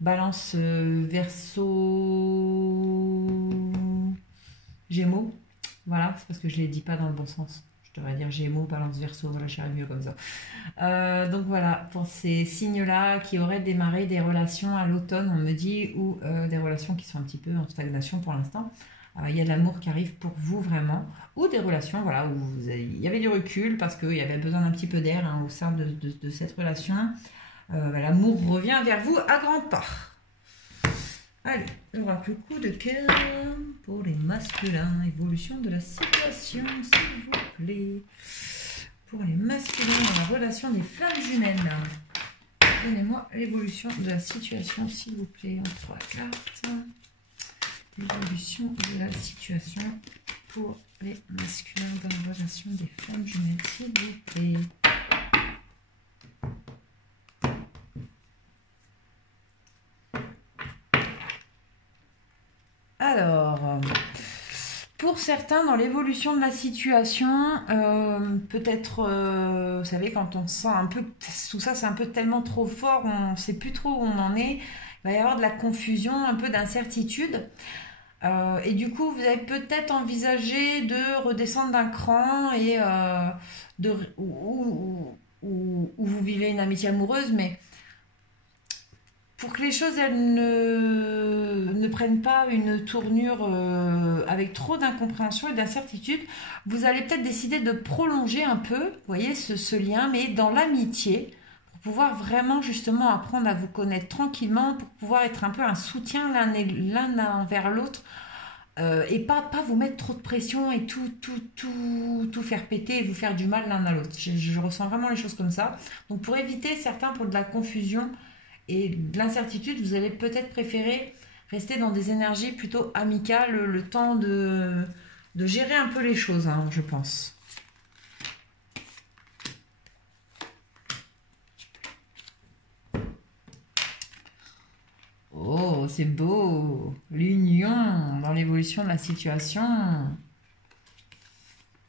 Balance, Verseau, Gémeaux. Voilà, c'est parce que je ne les dis pas dans le bon sens. Je devrais dire Gémeaux, Balance, Verseau, voilà, j'irais mieux comme ça. Donc voilà, pour ces signes-là qui auraient démarré des relations à l'automne, on me dit, ou des relations qui sont un petit peu en stagnation pour l'instant. Il y a de l'amour qui arrive pour vous vraiment, ou des relations voilà, où il y avait du recul parce qu'il y avait besoin d'un petit peu d'air hein, au sein de cette relation. L'amour revient vers vous à grands pas. Allez, on va le coup de cœur pour les masculins. Évolution de la situation, s'il vous plaît. Pour les masculins dans la relation des flammes jumelles. Donnez-moi l'évolution de la situation, s'il vous plaît, en 3 cartes. L'évolution de la situation pour les masculins dans la relation des flammes jumelles, s'il vous plaît. Alors, pour certains, dans l'évolution de la situation, peut-être, vous savez, quand on sent un peu, tout ça c'est un peu tellement trop fort, on ne sait plus trop où on en est, il va y avoir de la confusion, un peu d'incertitude. Et du coup, vous avez peut-être envisagé de redescendre d'un cran et où vous vivez une amitié amoureuse, mais pour que les choses elles ne prennent pas une tournure avec trop d'incompréhension et d'incertitude, vous allez peut-être décider de prolonger un peu, vous voyez, ce lien, mais dans l'amitié, pour pouvoir vraiment justement apprendre à vous connaître tranquillement, pour pouvoir être un peu un soutien l'un envers l'autre, et pas vous mettre trop de pression et tout faire péter et vous faire du mal l'un à l'autre. Je ressens vraiment les choses comme ça. Donc pour éviter certains pour de la confusion et de l'incertitude, vous allez peut-être préférer rester dans des énergies plutôt amicales, le temps de gérer un peu les choses, hein, je pense. Oh, c'est beau. L'union dans l'évolution de la situation.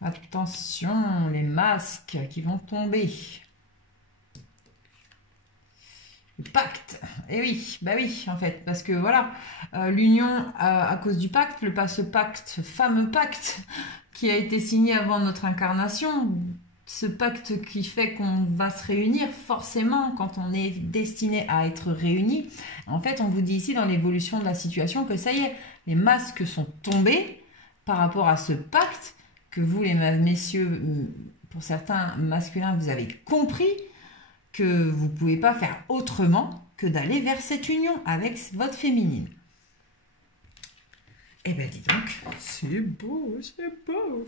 Attention, les masques qui vont tomber. Le pacte. Eh oui, bah oui, en fait, parce que voilà, l'union à cause du pacte, ce fameux pacte qui a été signé avant notre incarnation, ce pacte qui fait qu'on va se réunir forcément quand on est destiné à être réunis. En fait, on vous dit ici dans l'évolution de la situation que ça y est, les masques sont tombés par rapport à ce pacte que vous, les messieurs, pour certains masculins, vous avez compris que vous ne pouvez pas faire autrement que d'aller vers cette union avec votre féminine. Eh bien, dis donc, c'est beau, c'est beau.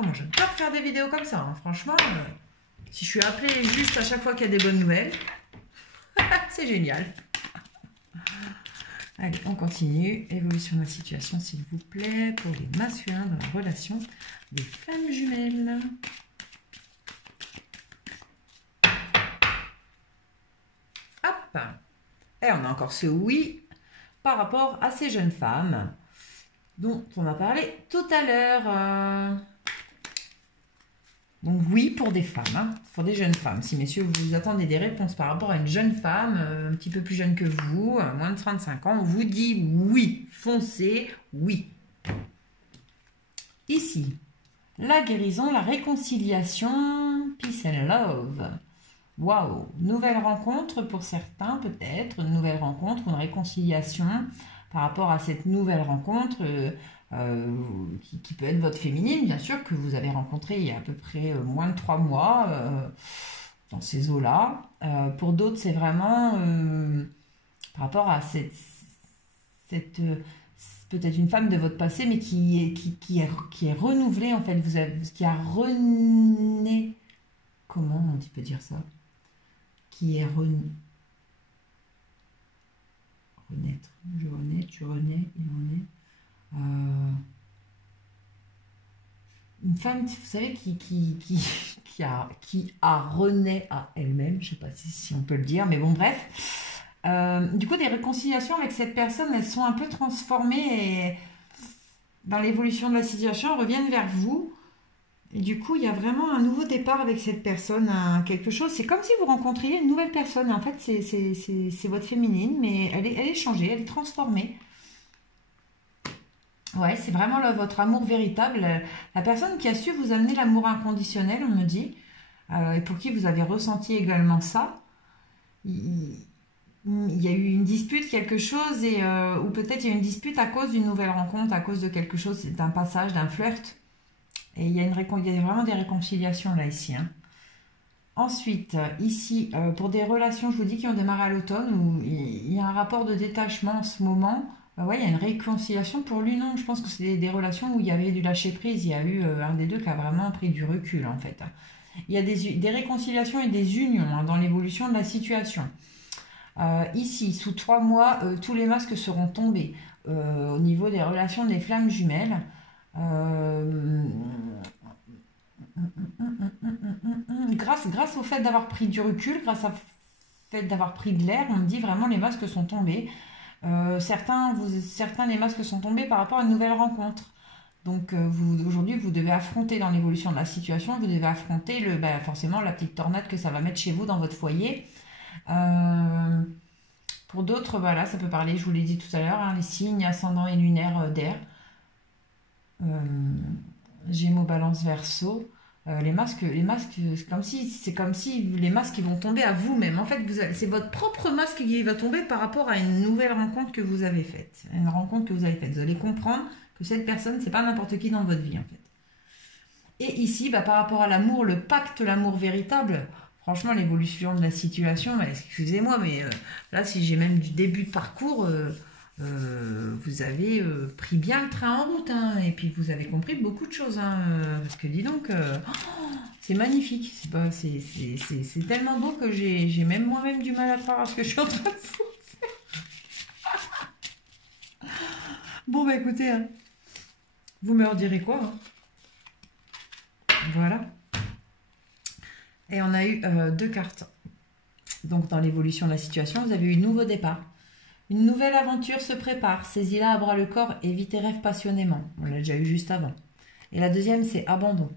Oh, moi, j'aime pas faire des vidéos comme ça, hein. Franchement, si je suis appelée juste à chaque fois qu'il y a des bonnes nouvelles, c'est génial. Allez, on continue. Évolution de la situation, s'il vous plaît, pour les masculins dans la relation des flammes jumelles. Hop. Et on a encore ce oui par rapport à ces jeunes femmes dont on a parlé tout à l'heure. Donc oui pour des femmes, hein, pour des jeunes femmes. Si messieurs vous attendez des réponses par rapport à une jeune femme, un petit peu plus jeune que vous, moins de 35 ans, on vous dit oui, foncez, oui. Ici, la guérison, la réconciliation, peace and love. Waouh! Nouvelle rencontre pour certains, peut-être, une nouvelle rencontre, une réconciliation par rapport à cette nouvelle rencontre qui peut être votre féminine, bien sûr, que vous avez rencontrée il y a à peu près moins de 3 mois dans ces eaux-là. Pour d'autres, c'est vraiment par rapport à cette peut-être une femme de votre passé, mais qui est renouvelée, en fait, qui a rené... Comment on peut dire ça? Qui est renaître. Je renais, tu renais, il renait. Une femme, vous savez, qui a renaît à elle-même, je ne sais pas si on peut le dire, mais bon, bref. Du coup, des réconciliations avec cette personne, elles sont un peu transformées et dans l'évolution de la situation, elles reviennent vers vous. Et du coup, il y a vraiment un nouveau départ avec cette personne, quelque chose. C'est comme si vous rencontriez une nouvelle personne. En fait, c'est votre féminine, mais elle est changée, elle est transformée. Ouais, c'est vraiment là, votre amour véritable. La personne qui a su vous amener l'amour inconditionnel, on me dit, et pour qui vous avez ressenti également ça. Il y a eu une dispute, quelque chose, ou peut-être il y a eu une dispute à cause d'une nouvelle rencontre, à cause de quelque chose, d'un passage, d'un flirt. Et il y a vraiment des réconciliations là, ici. Hein. Ensuite, ici, pour des relations, je vous dis, qui ont démarré à l'automne, où il y a un rapport de détachement en ce moment. Ouais, il y a une réconciliation pour l'union. Je pense que c'est des relations où il y avait du lâcher-prise. Il y a eu un des deux qui a vraiment pris du recul, en fait. Il y a des réconciliations et des unions hein, dans l'évolution de la situation. Ici, sous 3 mois, tous les masques seront tombés au niveau des relations des flammes jumelles. Grâce au fait d'avoir pris du recul, grâce au fait d'avoir pris de l'air, on me dit vraiment les masques sont tombés. Certains, les masques sont tombés par rapport à une nouvelle rencontre. Donc aujourd'hui, vous devez affronter dans l'évolution de la situation, vous devez affronter forcément la petite tornade que ça va mettre chez vous dans votre foyer. Pour d'autres, voilà, ça peut parler, je vous l'ai dit tout à l'heure, hein, les signes ascendants et lunaires d'air. Gémeaux, Balance, Verseau. Les masques, c'est comme si les masques ils vont tomber à vous-même. En fait, c'est votre propre masque qui va tomber par rapport à une nouvelle rencontre que vous avez faite. Une rencontre que vous avez faite. Vous allez comprendre que cette personne, c'est pas n'importe qui dans votre vie, en fait. Et ici, par rapport à l'amour, le pacte, l'amour véritable, franchement, l'évolution de la situation, excusez-moi, mais là, si j'ai même du début de parcours... vous avez pris bien le train en route hein, et puis vous avez compris beaucoup de choses hein, parce que dis donc c'est magnifique, c'est tellement beau que j'ai même moi-même du mal à croire à ce que je suis en train de faire. Bon écoutez hein, vous me redirez quoi hein. Voilà, et on a eu 2 cartes donc dans l'évolution de la situation. Vous avez eu nouveau départ. Une nouvelle aventure se prépare, saisis-la à bras le corps et vis tes rêves passionnément. On l'a déjà eu juste avant. Et la deuxième, c'est abandon.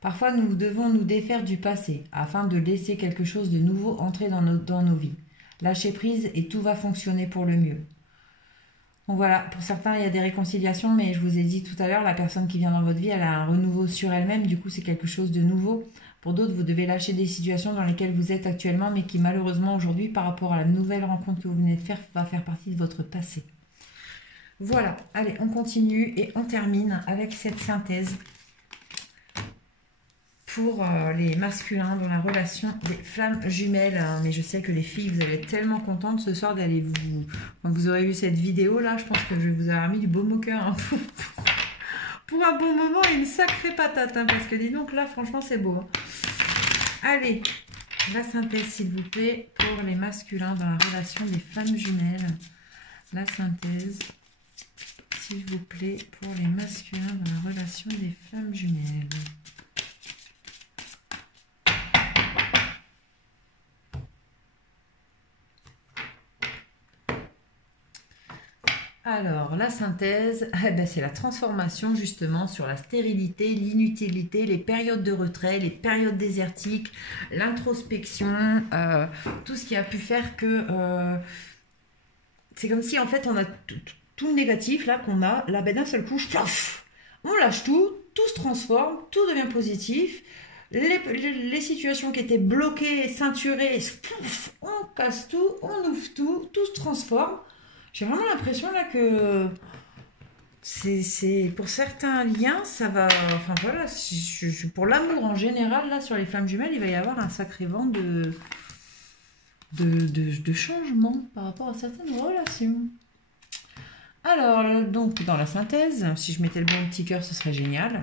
Parfois, nous devons nous défaire du passé afin de laisser quelque chose de nouveau entrer dans nos vies. Lâcher prise et tout va fonctionner pour le mieux. Donc voilà, pour certains, il y a des réconciliations, mais je vous ai dit tout à l'heure, la personne qui vient dans votre vie, elle a un renouveau sur elle-même, du coup, c'est quelque chose de nouveau. Pour d'autres, vous devez lâcher des situations dans lesquelles vous êtes actuellement, mais qui malheureusement aujourd'hui, par rapport à la nouvelle rencontre que vous venez de faire, va faire partie de votre passé. Voilà, allez, on continue et on termine avec cette synthèse pour les masculins dans la relation des flammes jumelles. Mais je sais que les filles, vous allez être tellement contentes ce soir d'aller quand vous aurez vu cette vidéo là, je pense que je vous ai mis du baume au cœur hein, pour un bon moment et une sacrée patate hein, parce que dis donc là franchement c'est beau hein. Allez, la synthèse s'il vous plaît pour les masculins dans la relation des flammes jumelles. La synthèse s'il vous plaît pour les masculins dans la relation des flammes jumelles. Alors, la synthèse, c'est la transformation justement sur la stérilité, l'inutilité, les périodes de retrait, les périodes désertiques, l'introspection, tout ce qui a pu faire que... c'est comme si en fait on a tout le négatif là qu'on a, là d'un seul coup, on lâche tout, tout se transforme, tout devient positif. les situations qui étaient bloquées, ceinturées, pouf, on casse tout, on ouvre tout se transforme. J'ai vraiment l'impression là que c'est pour certains liens, ça va. Enfin voilà, pour l'amour en général, là sur les flammes jumelles, il va y avoir un sacré vent de changement par rapport à certaines relations. Alors, donc dans la synthèse, si je mettais le bon petit cœur, ce serait génial.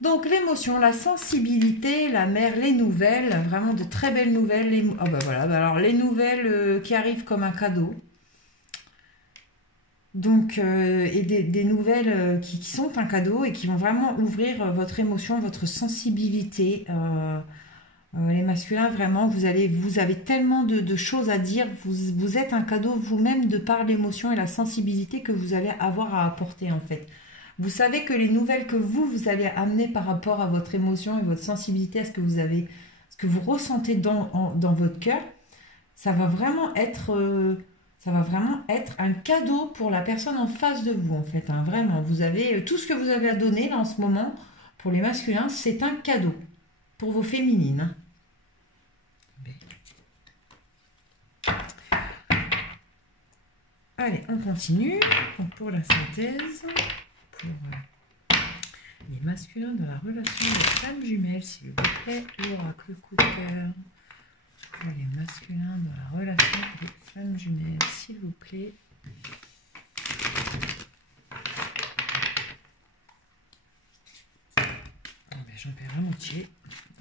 Donc l'émotion, la sensibilité, la mer, les nouvelles, vraiment de très belles nouvelles. Oh bah voilà, alors les nouvelles qui arrivent comme un cadeau. Donc, et des nouvelles qui sont un cadeau et qui vont vraiment ouvrir votre émotion, votre sensibilité. Les masculins, vraiment, vous avez tellement de choses à dire. Vous êtes un cadeau vous-même de par l'émotion et la sensibilité que vous allez avoir à apporter en fait. Vous savez que les nouvelles que vous allez amener par rapport à votre émotion et votre sensibilité, à ce que vous ressentez dans votre cœur, ça va vraiment être un cadeau pour la personne en face de vous, en fait. Hein, vraiment, vous avez tout ce que vous avez à donner là en ce moment pour les masculins, c'est un cadeau pour vos féminines. Hein. Allez, on continue. Donc, pour la synthèse, pour les masculins dans la relation des flammes jumelles, s'il vous plaît, l'oracle coup de cœur. Pour les masculins dans la relation des flammes jumelles, s'il vous plaît. J'en perds la moitié.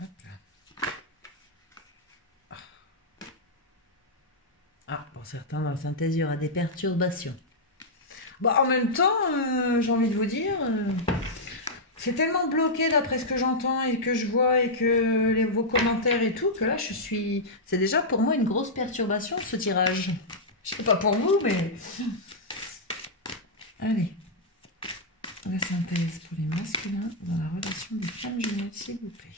Hop là. Ah, pour certains, dans la synthèse, il y aura des perturbations. Bon, en même temps, j'ai envie de vous dire, c'est tellement bloqué d'après ce que j'entends et que je vois et que vos commentaires et tout, que là, c'est déjà pour moi une grosse perturbation, ce tirage. Je sais pas pour vous, mais... Allez. La synthèse pour les masculins dans la relation des flammes jumelles, s'il vous plaît.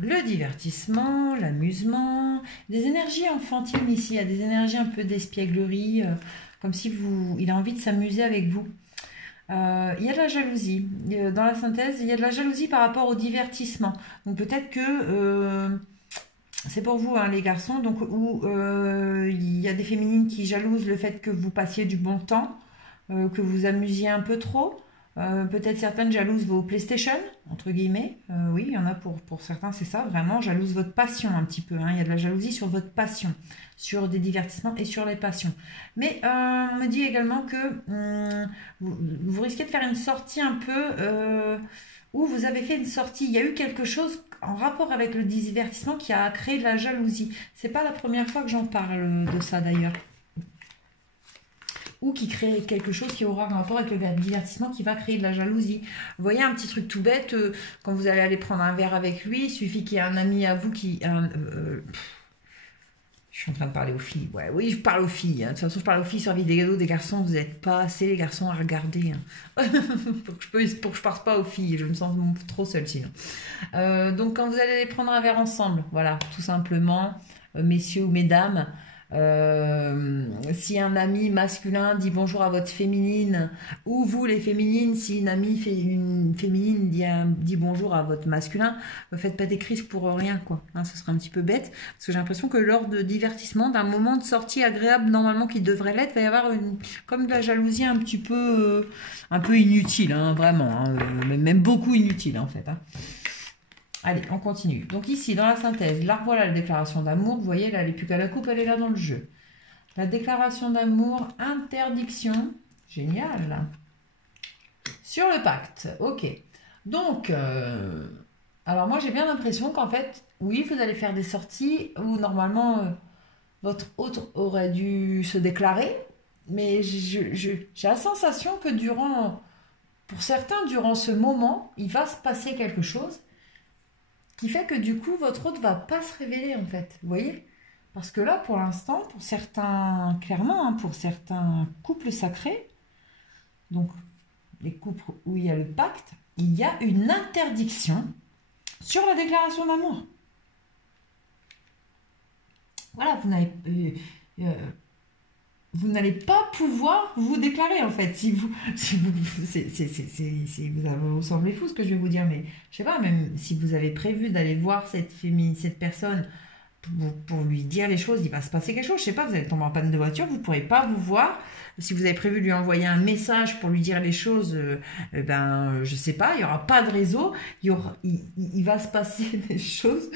Le divertissement, l'amusement, des énergies enfantines ici, il y a des énergies un peu d'espièglerie, comme si il a envie de s'amuser avec vous. Il y a de la jalousie. Dans la synthèse, il y a de la jalousie par rapport au divertissement. Donc peut-être que... c'est pour vous, hein, les garçons, donc où il y a des féminines qui jalousent le fait que vous passiez du bon temps, que vous amusiez un peu trop. Peut-être certaines jalousent vos PlayStation, entre guillemets. Oui, il y en a pour certains, c'est ça, vraiment, jalousent votre passion un petit peu. Hein. Il y a de la jalousie sur votre passion, sur des divertissements et sur les passions. Mais on me dit également que vous risquez de faire une sortie un peu... où vous avez fait une sortie, il y a eu quelque chose en rapport avec le divertissement qui a créé de la jalousie. C'est pas la première fois que j'en parle de ça d'ailleurs. Ou qui crée quelque chose qui aura un rapport avec le divertissement qui va créer de la jalousie. Vous voyez un petit truc tout bête, quand vous allez aller prendre un verre avec lui, il suffit qu'il y ait un ami à vous qui... je suis en train de parler aux filles. Ouais, oui, je parle aux filles. Hein. De toute façon, je parle aux filles sur la vie des cadeaux. Des garçons, vous n'êtes pas assez les garçons à regarder. Hein. pour que je ne parle pas aux filles. Je me sens trop seule sinon. Donc, quand vous allez aller prendre un verre ensemble, voilà, tout simplement, messieurs ou mesdames, si un ami masculin dit bonjour à votre féminine, ou vous les féminines, si une amie féminine dit bonjour à votre masculin, ne faites pas des crises pour rien, quoi. Hein, ce serait un petit peu bête, parce que j'ai l'impression que lors de divertissement, d'un moment de sortie agréable normalement qui devrait l'être, il va y avoir comme de la jalousie un peu inutile, hein, vraiment, hein, même beaucoup inutile en fait. Hein. Allez, on continue. Donc ici, dans la synthèse, là, voilà la déclaration d'amour. Vous voyez, là, elle n'est plus qu'à la coupe, elle est là dans le jeu. La déclaration d'amour, interdiction. Génial. Sur le pacte. Ok. Donc, alors moi, j'ai bien l'impression qu'en fait, oui, vous allez faire des sorties où normalement, votre hôte aurait dû se déclarer. Mais j'ai la sensation que pour certains, durant ce moment, il va se passer quelque chose qui fait que du coup, votre hôte va pas se révéler en fait, vous voyez? Parce que là, pour l'instant, pour certains, clairement, hein, pour certains couples sacrés, donc les couples où il y a le pacte, il y a une interdiction sur la déclaration d'amour. Voilà, vous n'allez pas pouvoir vous déclarer en fait. Vous semblez fou ce que je vais vous dire, mais je sais pas, même si vous avez prévu d'aller voir cette personne pour lui dire les choses, il va se passer quelque chose. Je sais pas, vous allez tomber en panne de voiture, vous ne pourrez pas vous voir. Si vous avez prévu de lui envoyer un message pour lui dire les choses, je sais pas, il y aura pas de réseau, il va se passer des choses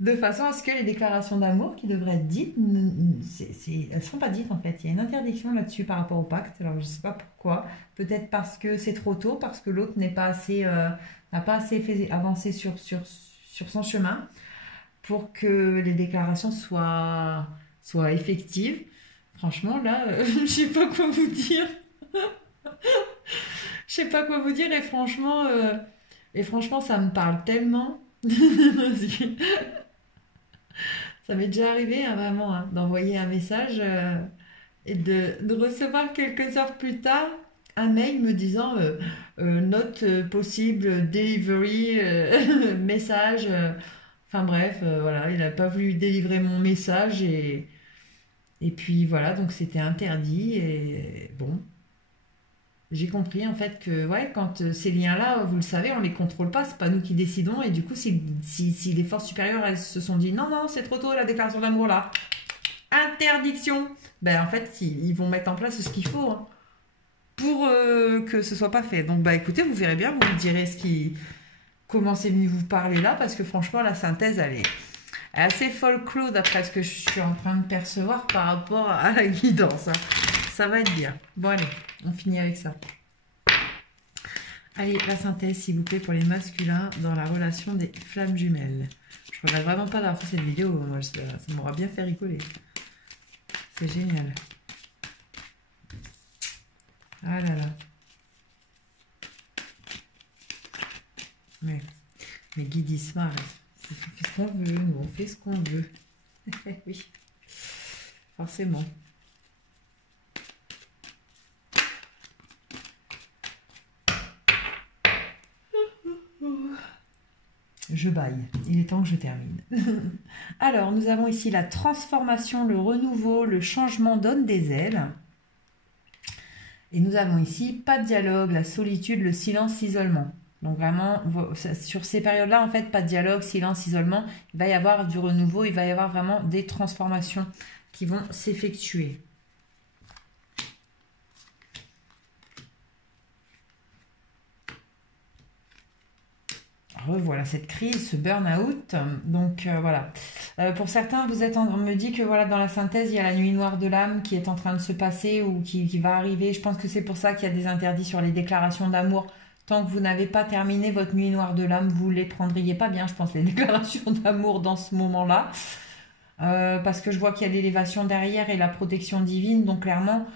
de façon à ce que les déclarations d'amour qui devraient être dites, elles ne sont pas dites en fait. Il y a une interdiction là-dessus par rapport au pacte. Alors je ne sais pas pourquoi. Peut-être parce que c'est trop tôt, parce que l'autre n'a pas assez fait avancer sur son chemin pour que les déclarations soient effectives. Franchement, là, je ne sais pas quoi vous dire. Je sais pas quoi vous dire et franchement, ça me parle tellement. Ça m'est déjà arrivé, hein, vraiment, hein, d'envoyer un message et de recevoir quelques heures plus tard un mail me disant note possible delivery message. Enfin bref, voilà, il n'a pas voulu délivrer mon message et puis voilà, donc c'était interdit et bon. J'ai compris en fait que ouais, quand ces liens-là, vous le savez, on les contrôle pas, c'est pas nous qui décidons. Et du coup, si les forces supérieures, elles se sont dit non, non, c'est trop tôt la déclaration d'amour là, interdiction, ben en fait, ils vont mettre en place ce qu'il faut hein, pour que ce soit pas fait. Donc bah écoutez, vous verrez bien, vous me direz comment c'est venu vous parler là, parce que franchement, la synthèse, elle est assez folklore d'après ce que je suis en train de percevoir par rapport à la guidance. Hein. Ça va être bien. Bon allez, on finit avec ça. Allez, la synthèse s'il vous plaît pour les masculins dans la relation des flammes jumelles. Je ne regrette vraiment pas d'avoir fait cette vidéo, moi, ça m'aura bien fait rigoler. C'est génial. Ah là là. Mais guides ils se marrent. On fait ce qu'on veut, nous on fait ce qu'on veut. Oui, forcément. Je baille, il est temps que je termine. Alors, nous avons ici la transformation, le renouveau, le changement donne des ailes. Et nous avons ici pas de dialogue, la solitude, le silence, l'isolement. Donc vraiment, sur ces périodes-là, en fait, pas de dialogue, silence, isolement. Il va y avoir du renouveau, il va y avoir vraiment des transformations qui vont s'effectuer. Revoilà cette crise, ce burn-out. Donc voilà. Pour certains, on me dit que voilà, dans la synthèse, il y a la nuit noire de l'âme qui est en train de se passer ou qui va arriver. Je pense que c'est pour ça qu'il y a des interdits sur les déclarations d'amour. Tant que vous n'avez pas terminé votre nuit noire de l'âme, vous ne les prendriez pas bien, je pense, les déclarations d'amour dans ce moment-là. Parce que je vois qu'il y a l'élévation derrière et la protection divine. Donc clairement,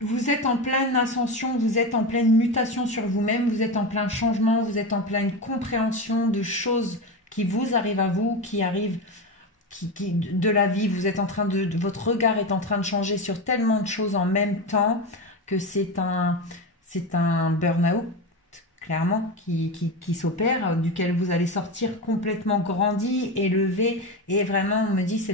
vous êtes en pleine ascension, vous êtes en pleine mutation sur vous-même, vous êtes en plein changement, vous êtes en pleine compréhension de choses qui vous arrivent à vous, qui arrivent de la vie. Vous êtes en train votre regard est en train de changer sur tellement de choses en même temps que c'est un burn-out, clairement, qui s'opère, duquel vous allez sortir complètement grandi, élevé, et vraiment, on me dit,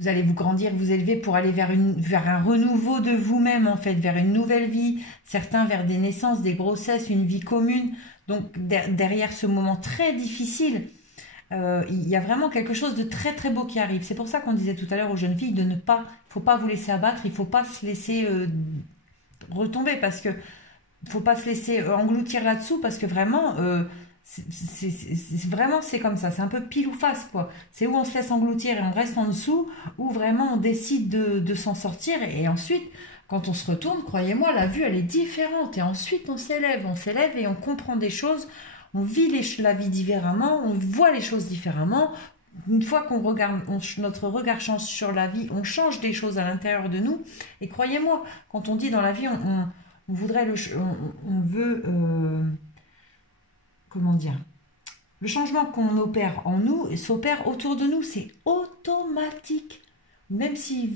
vous allez vous grandir, vous élever pour aller vers un renouveau de vous-même, en fait, vers une nouvelle vie, certains vers des naissances, des grossesses, une vie commune. Donc, derrière ce moment très difficile, il y a vraiment quelque chose de très très beau qui arrive. C'est pour ça qu'on disait tout à l'heure aux jeunes filles il ne faut pas vous laisser abattre, il ne faut pas se laisser retomber, parce que il ne faut pas se laisser engloutir là-dessous, parce que vraiment... c'est comme ça, c'est un peu pile ou face quoi. C'est où on se laisse engloutir et on reste en dessous, ou vraiment on décide de s'en sortir, et ensuite quand on se retourne, croyez-moi, la vue elle est différente, et ensuite on s'élève et on comprend des choses, on vit la vie différemment, on voit les choses différemment. Une fois qu'on regarde, notre regard change sur la vie, on change des choses à l'intérieur de nous, et croyez-moi, quand on dit dans la vie on veut comment dire, le changement qu'on opère en nous s'opère autour de nous, c'est automatique. Même si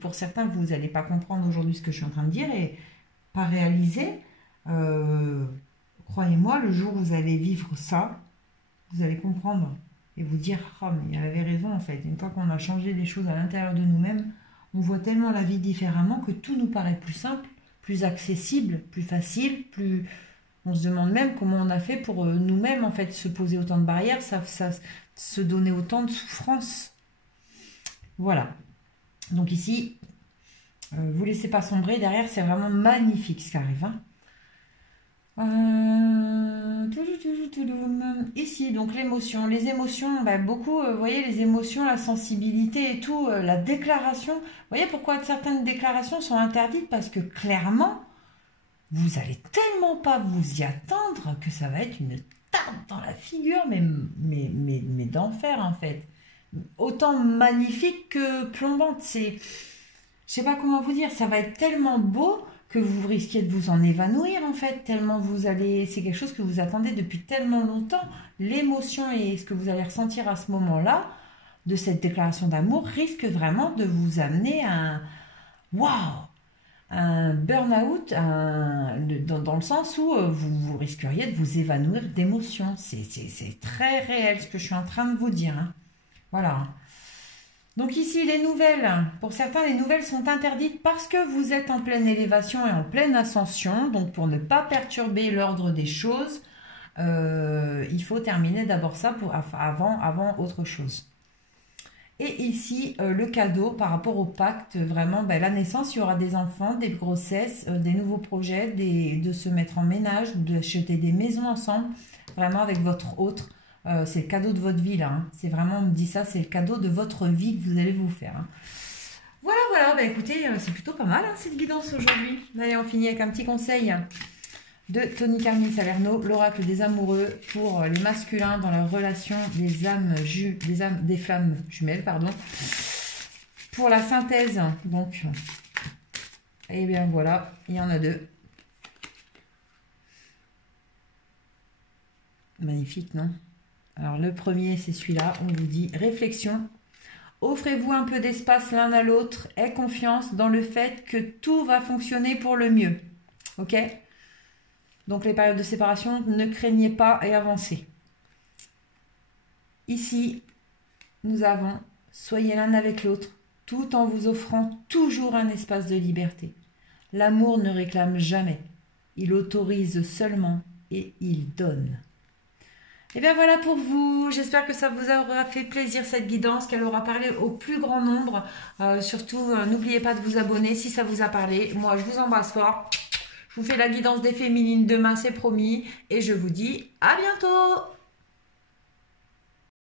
pour certains, vous n'allez pas comprendre aujourd'hui ce que je suis en train de dire et pas réaliser, croyez-moi, le jour où vous allez vivre ça, vous allez comprendre. et vous dire, oh, mais elle avait raison en fait. Une fois qu'on a changé les choses à l'intérieur de nous-mêmes, on voit tellement la vie différemment que tout nous paraît plus simple, plus accessible, plus facile, plus... On se demande même comment on a fait pour nous-mêmes en fait se poser autant de barrières, se donner autant de souffrance. Voilà. Donc ici, vous laissez pas sombrer. Derrière, c'est vraiment magnifique ce qui arrive. Hein. Ici, donc l'émotion. Les émotions, bah, beaucoup, vous voyez, les émotions, la sensibilité et tout, la déclaration. Vous voyez pourquoi certaines déclarations sont interdites? Parce que clairement, vous allez tellement pas vous y attendre que ça va être une tarte dans la figure, mais d'enfer en fait. Autant magnifique que plombante. C'est, je sais pas comment vous dire, ça va être tellement beau que vous risquez de vous en évanouir en fait, tellement vous allez, c'est quelque chose que vous attendez depuis tellement longtemps. L'émotion et ce que vous allez ressentir à ce moment-là de cette déclaration d'amour risque vraiment de vous amener à un waouh, un burn-out, dans le sens où vous risqueriez de vous évanouir d'émotion. C'est très réel ce que je suis en train de vous dire. Hein. Voilà. Donc ici, les nouvelles. Pour certains, les nouvelles sont interdites parce que vous êtes en pleine élévation et en pleine ascension. Donc pour ne pas perturber l'ordre des choses, il faut terminer d'abord ça avant autre chose. Et ici, le cadeau par rapport au pacte, vraiment, ben, la naissance, il y aura des enfants, des grossesses, des nouveaux projets, de se mettre en ménage, d'acheter des maisons ensemble, vraiment avec votre autre. C'est le cadeau de votre vie, là. Hein. C'est vraiment, on me dit ça, c'est le cadeau de votre vie que vous allez vous faire. Hein. Voilà, voilà, ben, écoutez, c'est plutôt pas mal, hein, cette guidance aujourd'hui. Allez, on finit avec un petit conseil de Tony Carmi Salerno, l'oracle des amoureux pour les masculins dans leur relation des flammes jumelles, pardon. Pour la synthèse, donc, et bien voilà, il y en a deux. Magnifique, non? Alors le premier, c'est celui-là, on vous dit réflexion. Offrez-vous un peu d'espace l'un à l'autre, aie confiance dans le fait que tout va fonctionner pour le mieux. Ok? Donc les périodes de séparation, ne craignez pas et avancez. Ici, nous avons soyez l'un avec l'autre, tout en vous offrant toujours un espace de liberté. L'amour ne réclame jamais, il autorise seulement et il donne. Et bien voilà pour vous, j'espère que ça vous aura fait plaisir cette guidance, qu'elle aura parlé au plus grand nombre. Surtout, n'oubliez pas de vous abonner si ça vous a parlé. Moi, je vous embrasse fort. Je vous fais la guidance des féminines demain, c'est promis. Et je vous dis à bientôt!